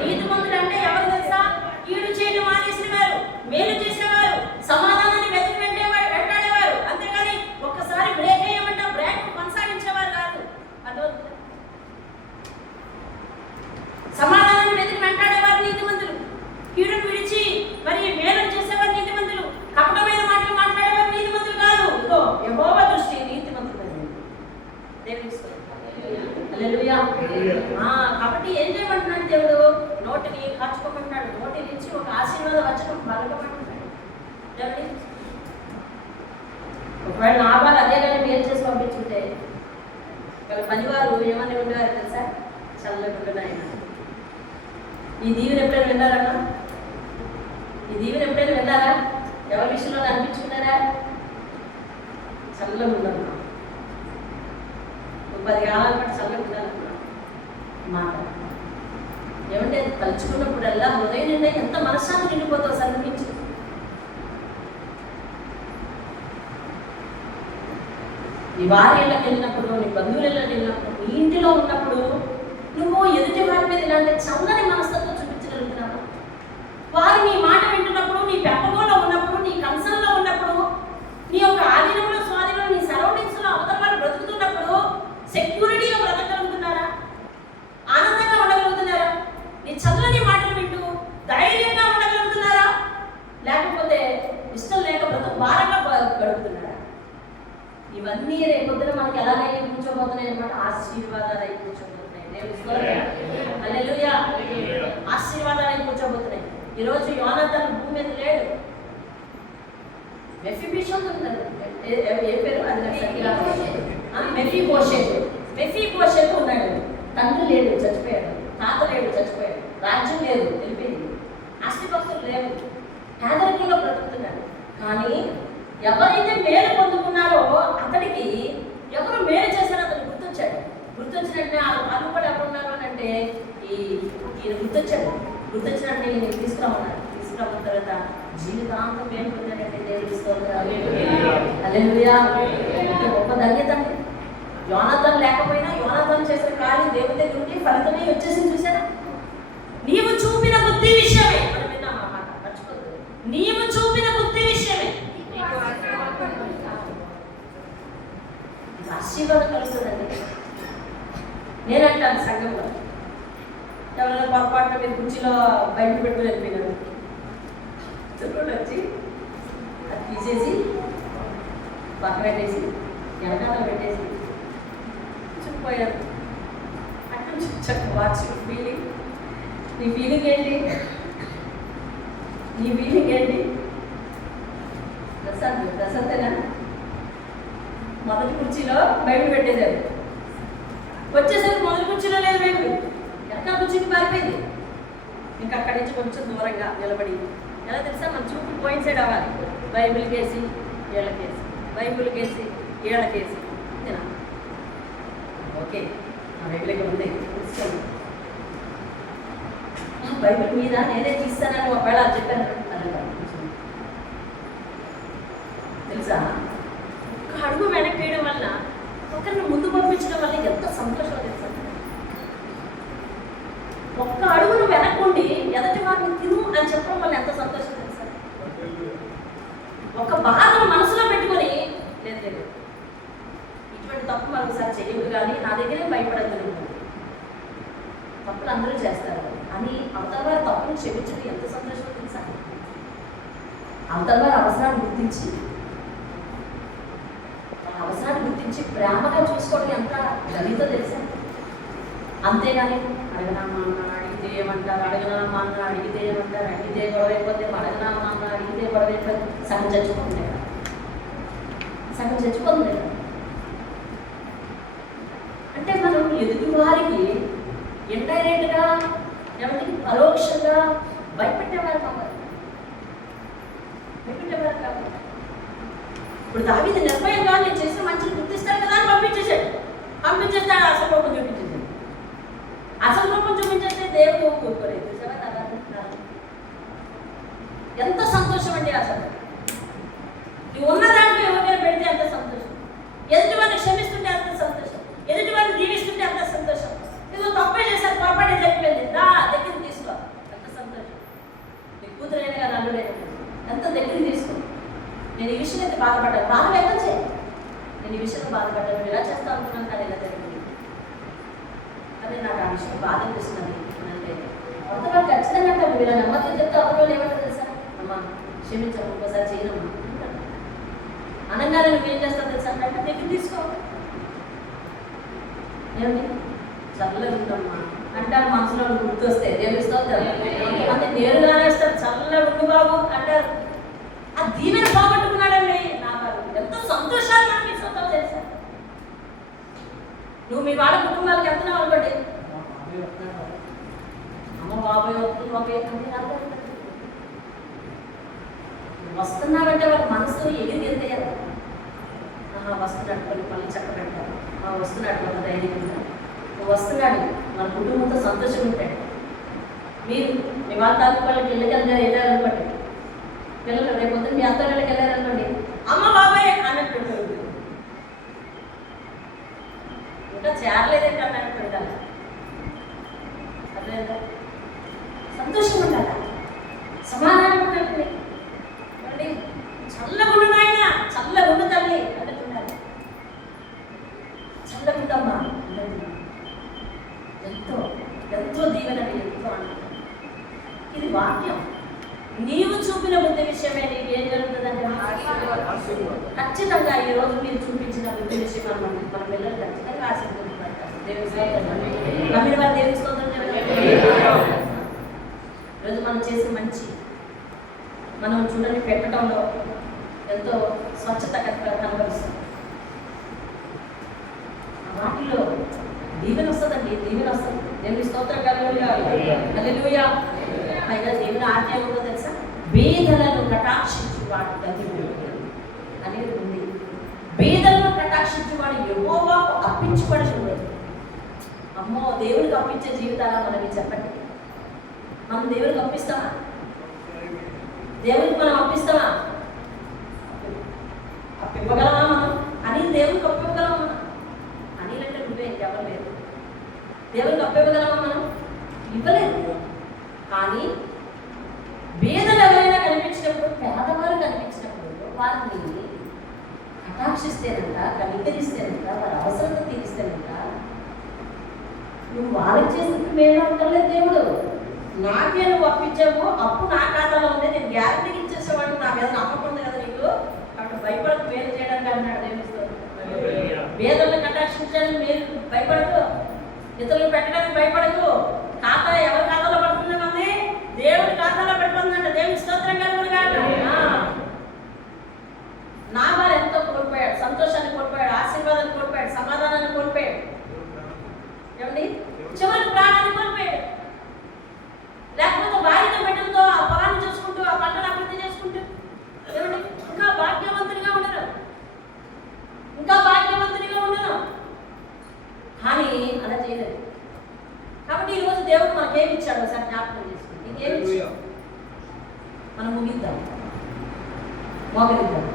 నీతిమంతులు అంటే ఎవరు తెలుసా? కీడు చేయడం మానేసిన వారు, మేలు చేసిన వారు, సమాధానాన్ని వెంటాడేవారు. అంతేగాని ఒక్కసారి బ్రేక్ అయ్యామంటే బ్రేక్ కొనసాగించేవారు కాదు. అర్థమవుతుందా? సమాధానాన్ని వెంటాడేవారు నీతిమంతులు, కీడును విడిచి మరి మేలు చేసేవారు నీతిమంతులు, కపటమైన మాటలు మాట్లాడేవారు నీతిమంతులు కాదు. ఇదిగో యెహోవా దృష్టి నీతిమంతులు. కాబట్టి ఏం చేయమంటున్నాడు దేవుడు? నోటిని కాచుకోమంటున్నాడు. నోటి నుంచి ఒక ఆశీర్వాద వచనం పలకమంటున్నాడు. ఒకవేళ నాబాలు అదే కానీ మేలు చేసి పంపించుంటే వాళ్ళ పనివారు ఏమని ఉండేవారు తెలుసా? చల్లకుండా ఆయన. ఈ దీవెన ఎప్పుడైనా విన్నారన్నా? ఈ దీవెన ఎప్పుడైనా విన్నారా? ఎవరి విషయంలో అనిపించుకున్నారా? చల్లగా ఉండమ్మా, 10 కాలాల పాటు చల్లగా ఉండాలన్నా మాట. ఏమంటే తలుచుకున్నప్పుడల్లా హృదయం నిండా ఎంత మనశ్శాంతి నిండిపోతావు సన్నిపించు. నీ వారి ఇళ్ళకి వెళ్ళినప్పుడు, నీ బంధువుల ఇళ్ళకి వెళ్ళినప్పుడు, నీ ఇంటిలో ఉన్నప్పుడు నువ్వు ఎదుటి వారి మీద ఇలాంటి చల్లని మనస్తత్వం చూపించగలుగుతున్నావు. వారు నీ మాట వింటున్నప్పుడు, నీ పెంపకంలో ఉన్నప్పుడు, నీ కన్సర్న్లో ఉన్నప్పుడు, నీ యొక్క ఆధీనంలో, స్వాధీనంలో, నీ సరౌండింగ్స్లో అవతల వాళ్ళు బ్రతుకుతున్నప్పుడు సెక్యూరిటీగా బ్రతకగలుగుతున్నారా? ఆనందంగా ఉండగలుగుతున్నారా? నీ చల్లని మాటలు వింటూ ధైర్యంగా ఉండగలుగుతున్నారా? లేకపోతే ఇష్టం లేక బ్రతుకు భారంగా గడుపుతున్నారా? ఇవన్నీ రేపొద్దున మనకి ఎలాగైతే కూర్చోబోతున్నాయి అన్నమాట. ఆశీర్వాదాలు అయి కూర్చోబోతున్నాయి. హల్లెలూయా. ఆశీర్వాదాలు అయి కూర్చోబోతున్నాయి. ఈరోజు యోనాతాను భూమి మీద లేడు. మెఫీబోషెతు ఉన్నాడు. ఏ పేరు? అది మెఫీబోషెతు ఉన్నాడు. తండ్రి లేడు, చచ్చిపోయాడు. తాత లేడు, చచ్చిపోయాడు. రాజ్యం లేదు, వెళ్ళిపోయింది. ఆస్తిపస్తులు లేవు, పేదరికంలో బ్రతుకుతున్నాడు. కానీ ఎవరైతే మేలు పొందుకున్నారో అతడికి ఎవరు మేలు చేశారో అతను గుర్తొచ్చాడు. గుర్తొచ్చినట్టే వాళ్ళు కూడా ఎవరున్నారు అని అంటే ఈయన గుర్తొచ్చాడు. గుర్తొచ్చినట్టే ఈయన తీసుకురామన్నారు. తీసుకురామన్న తర్వాత జీవితాంతం మేలు పొందాడంటే దేవుడి స్తోత్రం. హల్లెలూయా. గొప్ప ధన్యత. యోనాతాను లేకపోయినా యోనాతాను చేసిన కార్యం దేవుడి దగ్గర ఉండి ఫలితమే వచ్చేసింది. చూసారా? నీవు చూపిన బుద్ధి విషయమే. మనం విన్నాం ఆ మాట, మర్చిపోతుంది. నీవు చూపిన బుద్ధి విషయమే ఆశీర్వాదం కలుగుతుందండి. నేనంటాను సంఘంలో ఎవరైనా పొరపాటున మీరు కుర్చీలో బయట పెట్టుకుని వెళ్ళిపోయినారు, చెరువులు వచ్చి అది తీసేసి పక్కన పెట్టేసి వెనకాల పెట్టేసి చుట్టుపోయారు. అక్కడ చూచాక వాచ్ ఫీలింగ్. నీ ఫీలింగ్ ఏంటి? నీ ఫీలింగ్ ఏంటి? ప్రశాంతేనా? మొదటి కుర్చీలో బయట పెట్టేశారు. వచ్చేసరికి మొదటి కుర్చీలో లేదు, బైబిల్ వెనకాల కుర్చీకి పారిపోయింది. ఇంకా అక్కడి నుంచి కొంచెం దూరంగా నిలబడి ఎలా తెలుసా? మన చూపు పోయిన సైడ్ అవ్వాలి. బైబిల్ కేసి ఏళ్ళకేసి, బైబిల్ కేసి ఏళ్ళకేసి తినా. ఓకే, ఆ బైబిల్ ఇక్కడ ఉంది, బైబిల్ మీద నేనే తీస్తానని ఒకవేళ చెప్పాను తెలుసా? ఒక అడుగు వెనక్కి వేయడం వల్ల, ఒకరిని ముందు పంపించడం వల్ల ఎంత సంతోషం తెలుసా? ఒక్క అడుగును వెనక్కుండి ఎదటి వారిని తిను అని చెప్పడం వల్ల ఎంత సంతోషం తెలుసా? ఒక బాధను మనసులో పెట్టుకొని లేదు ఇటువంటి తప్పు మరొకసారి చేయదు కానీ నా దగ్గరే భయపడగలను. తప్పులు అందరూ చేస్తారు అని అవతల వారి తప్పును క్షమించడం ఎంత సంతోషమో తెలుసా? అవతల వారి అవసరాన్ని గుర్తించి ప్రేమగా చూసుకోవడం ఎంత గలీతో తెలుసా? అంతేగాని అడగనామా అన్న అడిగితే ఏమంటారు, అడగనామా అన్న అడిగితే ఏమంటారు, అడిగితే గొడవ అయిపోతే అడగనామా అన్న అడిగితే గొడవ అయిపోతే సగం చచ్చిపోతుంది కదా, సగం చచ్చిపోతుంది కదా. అంటే మనం ఎదుటి వారికి ఇండైరెక్ట్గా ఏమంటే పరోక్షంగా భయపెట్టేవారు కాబట్టి ఇప్పుడు దావీదు నిర్భయంగా నేను చేసిన మంచిని గుర్తిస్తాను కదా అని పంపించేస్తాడు అసలు రూపం చూపించేసాడు. అసలు రూపం చూపించేస్తే దేవుడు కోరుకోలేదు. ఎంత సంతోషం అండి అసలు. నువ్వు ఉన్న దాంట్లో ఎవరికైనా పెడితే ఎంత సంతోషం, ఎదుటి వారిని క్షమిస్తుంటే అంత సంతోషం, ఎదుటి వారిని దీవిస్తుంటే అంత సంతోషం. నువ్వు తప్పే చేశారు, పొరపాటు జరిగిపోయింది, దా దగ్గరికి తీసుకో, ఎంత సంతోషం. నీ కూతురైనా కానీ అల్లుడైనా ఎంత దగ్గరికి తీసుకో. నేను ఈ విషయం అయితే బాధపడ్డాను, బాధ వ్యక్తం చేయాలి. నేను ఈ విషయంలో బాధపడ్డాను, ఇలా చేస్తా అనుకున్నాను కానీ ఇలా జరిగింది. అదే నాకు ఆ విషయం బాధ అనిపిస్తున్నది. అంటే అవతల ఖచ్చితంగా అంటారు, మీరు నెమ్మదిగా చెప్తే అవతల ఏమంటారు తెలుసా, అమ్మా క్షమించము, ఇంకోసారి చేయనమ్మా అనగానే నువ్వేం చేస్తావు తెలుసా అంటే దగ్గర తీసుకో, ఏమండి చల్లగా ఉందమ్మా అంటారు. మనసులో గుర్తొస్తే దేవుడిస్తావు అంటే నేరుగానే వస్తారు, చల్లగా ఉండు బాబు అంటారు. ఆ దీవెన పోగొట్టుకున్నాడండి. నాకు ఎంత సంతోషాన్ని అనిపిస్తుందో తెలుసా. నువ్వు మీ వాళ్ళ కుటుంబాలకు వెళ్తున్నావు అనుకోండి, అమ్మ బాబాయ్ వస్తుంది బాబాయ్ వస్తున్నావంటే వాళ్ళ మనసు ఎగిరి వెళ్తే కదా వస్తున్నాడు, కొన్ని పనులు చక్క పెడతారు, వస్తున్నాడు వాళ్ళ ధైర్యంగా, వస్తున్నాడు మన కుటుంబంతో సంతోషంగా ఉంటాడు. మీరు మీ వాళ్ళ తాలూకు వాళ్ళకి వెళ్ళారనుకోండి, పిల్లలు రేపు పొద్దున్న మీ అత్త వాళ్ళకి వెళ్ళారనుకోండి, అమ్మ బాబాయ్ అన్నట్టు ఇంకా చేరలేదేంటి అన్నట్టు పెడతాను. అదే సంతోషంగా ఉండాలి, సమాధానం ఉండాలి. చల్లగుండు నాయన, చల్లగుండు తల్లి అంటున్నారు. చల్లగుండమ్మా ఎంతో ఎంతో దీవెన, ఎంతో ఆనందం. ఇది వాక్యం. నీవు చూపిన బుద్ధి విషయమే నీకు ఏం జరుగుతుందంటే ఖచ్చితంగా ఈరోజు మీరు చూపించిన బుద్ధి విషయం మన పిల్లలు ఖచ్చితంగా ఆశీర్వదించబడతారు. నమ్మిన వారు దేవుని స్తోత్రం చెప్పారు. ఈరోజు మనం చేసే మంచి మనం చూడండి పెట్టడంలో ఎంతో స్వచ్ఛత కనబరుస్తుంది. వాటిలో దీవెన వస్తుందండి, దీవెన వస్తుంది. దేవుని స్తోత్రం హల్లెలూయా. పైగా దేవుని ఆజ్ఞ ఏమిటో తెలుసా, బీదలను కటాక్షించి వాడు అనేది ఉంది. బీదలను కటాక్షించి వాడు యెహోవాకు అప్పించుబడి ఉండేది. అమ్మో దేవుడికి అప్పించే జీవితాల మనకి చెప్పండి. మనం దేవుడికి అప్పిస్తామా? దేవుడికి మనం అప్పిస్తామా? అప్పివ్వగలమా మనం? అని దేవుడికి అప్పివ్వగలమా మనం? అనిలంటే నువ్వే, ఎవరు లేదు. దేవుడికి అప్పివ్వగలమా మనం? ఇవ్వలేదు. కానీ బీదలు ఎవరైనా కనిపించినప్పుడు, పేదవారు కనిపించినప్పుడు వారిని కటాక్షిస్తేనంట, కనికరిస్తేనంట, వారి అవసరత తీరిస్తేనంట, నువ్వు వాళ్ళకి చేసినప్పుడు మేలు అంటలేదు దేవుడు. నాకే నువ్వు అప్పించావు, అప్పు నా ఖాతాలో ఉంది, నేను గ్యారెంటీకి ఇచ్చేసేవాడు, నా మీద నమ్మకం ఉంది కదా నీకు, అప్పుడు భయపడకు మేలు చేయడానికి అన్నాడు దేవుడు. బీదలను కటాక్షించడానికి మీరు భయపడకు, ఇతరులు పెట్టడానికి భయపడకు. ఖాతా ఎవరి ఖాతాలో పడుతుంది మంది? దేవుడి ఖాతాలో పెడుతుందంట. దేవుడి స్తోత్రం కలుగునుగాక. నా వారు ఎంతో కోల్పోయాడు, సంతోషాన్ని కోల్పోయాడు, ఆశీర్వాదాన్ని కోల్పోయాడు, సమాధానాన్ని కోల్పోయాడు, ఏమండి చివరికి ప్రాణాన్ని కోల్పోయాడు. లేకపోతే భార్యతో బిడ్డలతో ఆ పొలాన్ని చూసుకుంటూ ఆ పంటను అభివృద్ధి చేసుకుంటూ ఏమండి ఇంకా భాగ్యవంతునిగా ఉండరు, ఇంకా భాగ్యవంతునిగా ఉండరు. కానీ అలా చేయలేదు. కాబట్టి ఈరోజు దేవుడు మనకేమి ఇచ్చాడు ఒకసారి జ్ఞాపకం చేసుకుంది. ఇంకేమి ఇచ్చాడు? మనం ముగిద్దాం, మోకరిద్దాం.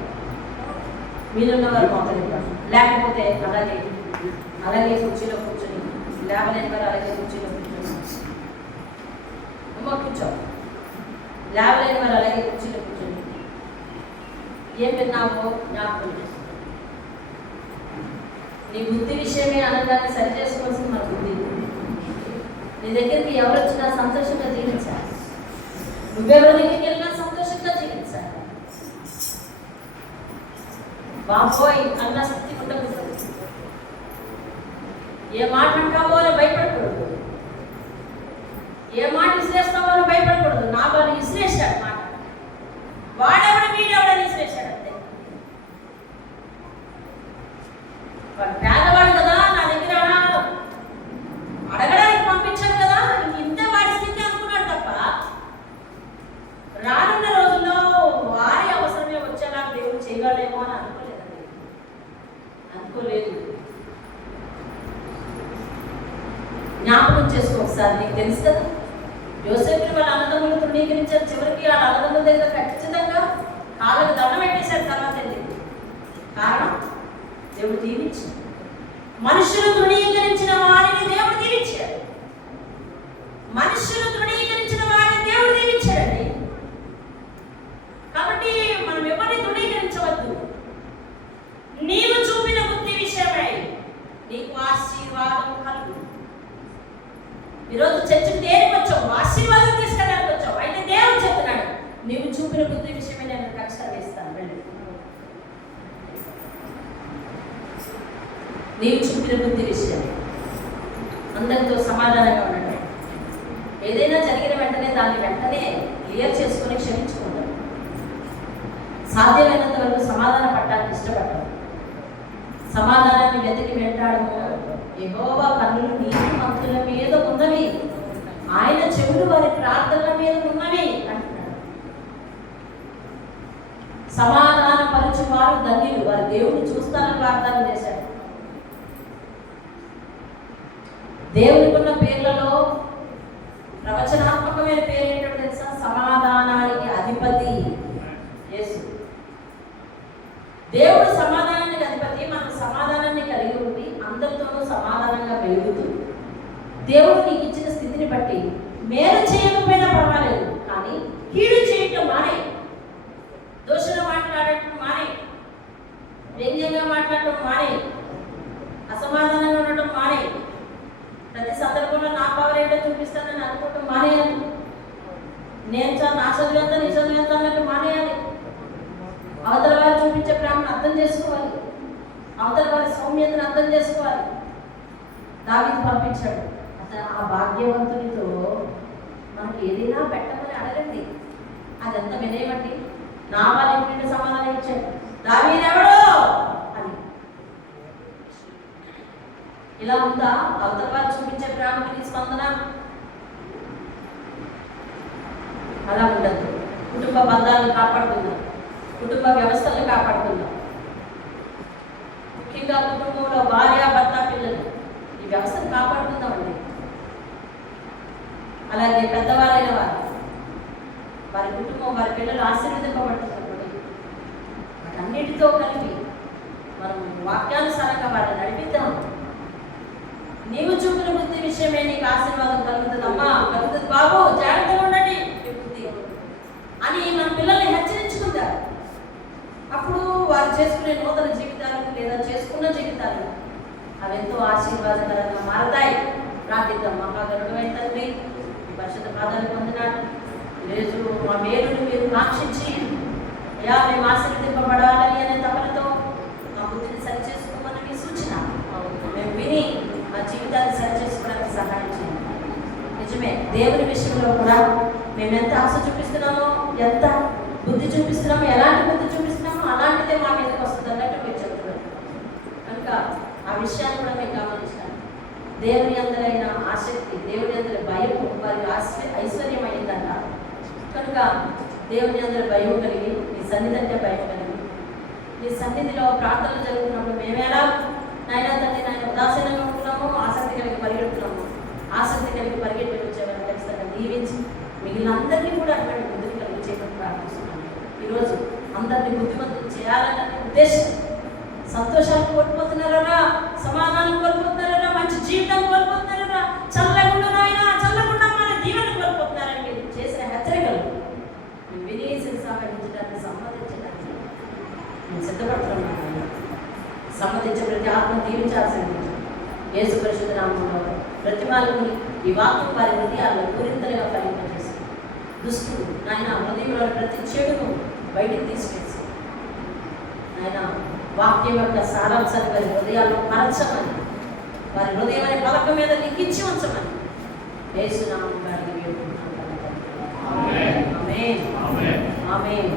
మీరున్న వారు మోకరిద్దాం, లేకపోతే అలాగే అలాగే కుర్చీలో కూర్చొని, లేవలేని వారు అలాగే కుర్చీలో కూర్చొని, అమ్మ కూర్చో, లేవలేని వారు అలాగే కుర్చీలో కూర్చొని ఏం విన్నావో జ్ఞాపకం చేసుకో. నీ బుద్ధి విషయమే ఆనందాన్ని సరి చేసుకోవాల్సింది మన బుద్ధి. నీ దగ్గరికి ఎవరు వచ్చినా సంతోషంగా జీవించాలి, నువ్వెవరి దగ్గరికి వెళ్ళినా సంతోషంగా జీవించాలి. బాబోయ్ అన్న స్థితి ఉండకూడదు. ఏ మాట అంటావో అని భయపడకూడదు, ఏ మాట విశ్లేస్తావో అని భయపడకూడదు. నా వాళ్ళు విశ్లేషాడు మాట, వాడెవడ వీడెవడని విశ్లేషాడు అంతే. వాడు పేదవాడు కదా, నా దగ్గర అడగడానికి పంపించాడు తృణీకరించారు. చివరికి ఆ అన్నదమ్ముల దగ్గర ఖచ్చితంగా కాళ్ళకు దండం పెట్టేశారు. తర్వాత కారణం దేవుడు దీవించాడు. మనుషులు తృణీకరించిన వారిని దేవుడు దీవించాడు. మనుషులు తృణీకరించిన వారిని దేవుడు దీవించాడండి. కాబట్టి మనం ఎవరిని తృణీకరించవద్దు. నీవు చూపిన బుద్ధి విషయమై నీకు ఆశీర్వాదం కలుగు. ఈరోజు చర్చకు దేనికి వచ్చావు? ఆశీర్వాదం తీసుకెళ్ళడానికి వచ్చావు. అయితే దేవుడు చెప్తున్నాడు, నీవు చూపిన బుద్ధి విషయమే నేను రక్షణ వేస్తాను. వెళ్ళి నీవు చూపిన బుద్ధి విషయమే అందరితో సమాధానంగా ఉండటం. ఏదైనా జరిగిన వెంటనే దాన్ని వెంటనే క్లియర్ చేసుకుని క్షమించుకుంటాం. సాధ్యమైనంత వరకు సమాధాన పడటానికి ఇష్టపడతాం. సమాధానాన్ని వెతికి వెంటాడము. యెహోవా కన్నులు నీతిమంతుల మీద ఉన్నవి, ఆయన చెవులు వారి ప్రార్థనల మీద ఉన్నవి అంటున్నాడు. సమాధాన పరచు వారు ధన్యులు, వారి దేవుడిని చూస్తానని వాగ్దానం చేశాడు. దేవునికి ఉన్న పేర్లలో ప్రవచనాత్మకమైన పేరు ఏంటో తెలుసా? సమాధానానికి అధిపతి యేసు. దేవుడు సమాధానానికి అధిపతి. మనం సమాధానాన్ని కలిగి ఉండి అందరితోనూ సమాధానంగా వెలుగుతూ దేవుడు నీకు ఇచ్చిన స్థితిని బట్టి మేలు చేయకపోయినా పర్వాలేదు, కానీ కీడు చేయటం మానే, దోషంగా మాట్లాడటం మానే, వ్యంగ్యంగా మాట్లాడటం మానే, అసమాధానంగా ఉండటం మానే, ప్రతి సందర్భంలో నా పవర్ ఏంటో చూపిస్తానని అనుకోవటం మానేయాలి. నేను నా చదివేంతా నీ చదివేంతా అన్నట్టు మానేయాలి. అవతల వారు చూపించే ప్రేమను అర్థం చేసుకోవాలి. అవతల వారి సౌమ్యతను అర్థం చేసుకోవాలి. దావీదు పంపించాడు. అతను ఆ భాగ్యవంతునితో మనకి ఏదైనా పెట్టమని అడగండి, అదంతా వినేయమండి. నా వాళ్ళ ఇంటి సమాధానం ఇచ్చాడు, దావీదెవడో అని. ఇలా ఉందా అవతల వారు చూపించే ప్రేమకి స్పందన? అలా ఉండదు. కుటుంబ బంధాలను కాపాడుకుందాం, కుటుంబ వ్యవస్థలను కాపాడుకుందాం. ముఖ్యంగా కుటుంబంలో భార్య, భర్త, పిల్లలు, ఈ వ్యవస్థను కాపాడుకుందామండి. అలాగే పెద్దవారైన వారు, వారి కుటుంబం, వారి పిల్లలు ఆశీర్వదింపబడుతున్నప్పుడు వాటన్నిటితో కలిపి మనం వాక్యానుసారంగా వారిని నడిపిద్దాం. నీవు చూపిన బుద్ధి విషయమే నీకు ఆశీర్వాదం కలుగుతుందమ్మా, కలుగుతుంది బాబు, జాగ్రత్తగా ఉండండి అని మన పిల్లల్ని హెచ్చరించుకుంటారు. అప్పుడు వారు చేసుకునే నూతన జీవితాలకు లేదా చేసుకున్న జీవితాలు అవి ఎంతో ఆశీర్వాదకరంగా మారతాయి. ప్రార్థిద్దాం. మహాగరుడైన తండ్రి, ఈ పరిశుద్ధ పాదాలు పొందినాడు. ఈరోజు మా మేలుని మీరు కాంక్షించి అయ్యా మేము ఆశీర్వదింపబడాలని అనే తపనతో మా బుద్ధిని సరిచేసుకోమని మీ సూచన మేము విని మా జీవితాన్ని సరిచేసుకోవడానికి సహాయం చేయండి. నిజమే, దేవుని విషయంలో కూడా మేము ఎంత ఆశ చూపిస్తున్నామో, ఎంత బుద్ధి చూపిస్తున్నామో, ఎలాంటి బుద్ధి చూపిస్తున్నామో అలాంటిదే మా మీదకి వస్తుంది అన్నట్టు మీరు చెప్తున్నారు. కనుక ఆ విషయాన్ని కూడా మేము గమనించాలి. దేవుని అందరైన ఆసక్తి, దేవుని అందరి భయం వారికి ఐశ్వర్యం అయిందంట. కనుక దేవుని అందరి భయం కలిగి, నీ సన్నిధి అంటే భయం కలిగి, నీ సన్నిధిలో ప్రార్థనలు జరుగుతున్నప్పుడు మేము ఎలా నాయన తండ్రి నాయన ఉదాసీనంగా ఉంటున్నాము, ఆసక్తి కలిగి పరిగెడుతున్నాము. ఆసక్తి కలిగి పరిగెట్టి వచ్చేవారు ఖచ్చితంగా దీవించి మిగిలిన అందరినీ కూడా అటువంటి బుద్ధిని కలిగి చేయమని ప్రార్థిస్తున్నాను. ఈరోజు అందరినీ బుద్ధిమంతులు చేయాలనే ఉద్దేశం. సంతోషాలు కోల్పోతున్నారా, సమాధానం కోల్పోతున్నారా, మంచి జీవితం కోల్పోతున్నారా, చల్లకుండా నాయన చల్లకుండా మన దీవెన కోల్పోతున్నారని మీరు చేసిన హెచ్చరికలు మేము వినేసి సహకరించడానికి సమ్మతించడానికి మేము సిద్ధపడుతున్నాము. సమ్మతించే ప్రతి ఆత్మ దీవించాల్సింది యేసు పరిశుద్ధ నామములో ప్రతిమాలని ఈ వాక్యం వారి హృదయాల్లో పూరింతలుగా ఫలింపజేసి దుష్టుడు నాయన హృదయంలో ప్రతి చెడును బయటికి తీసుకెళ్ళి నాయన వాక్యం యొక్క సారాంశాన్ని వారి హృదయాల్లో పరచమని, వారి హృదయాన్ని పలక మీద లిఖించి ఉంచమని యేసు నామములో అడిగి వేడుకుంటున్నాను. ఆమేన్. ఆమేన్. ఆమేన్.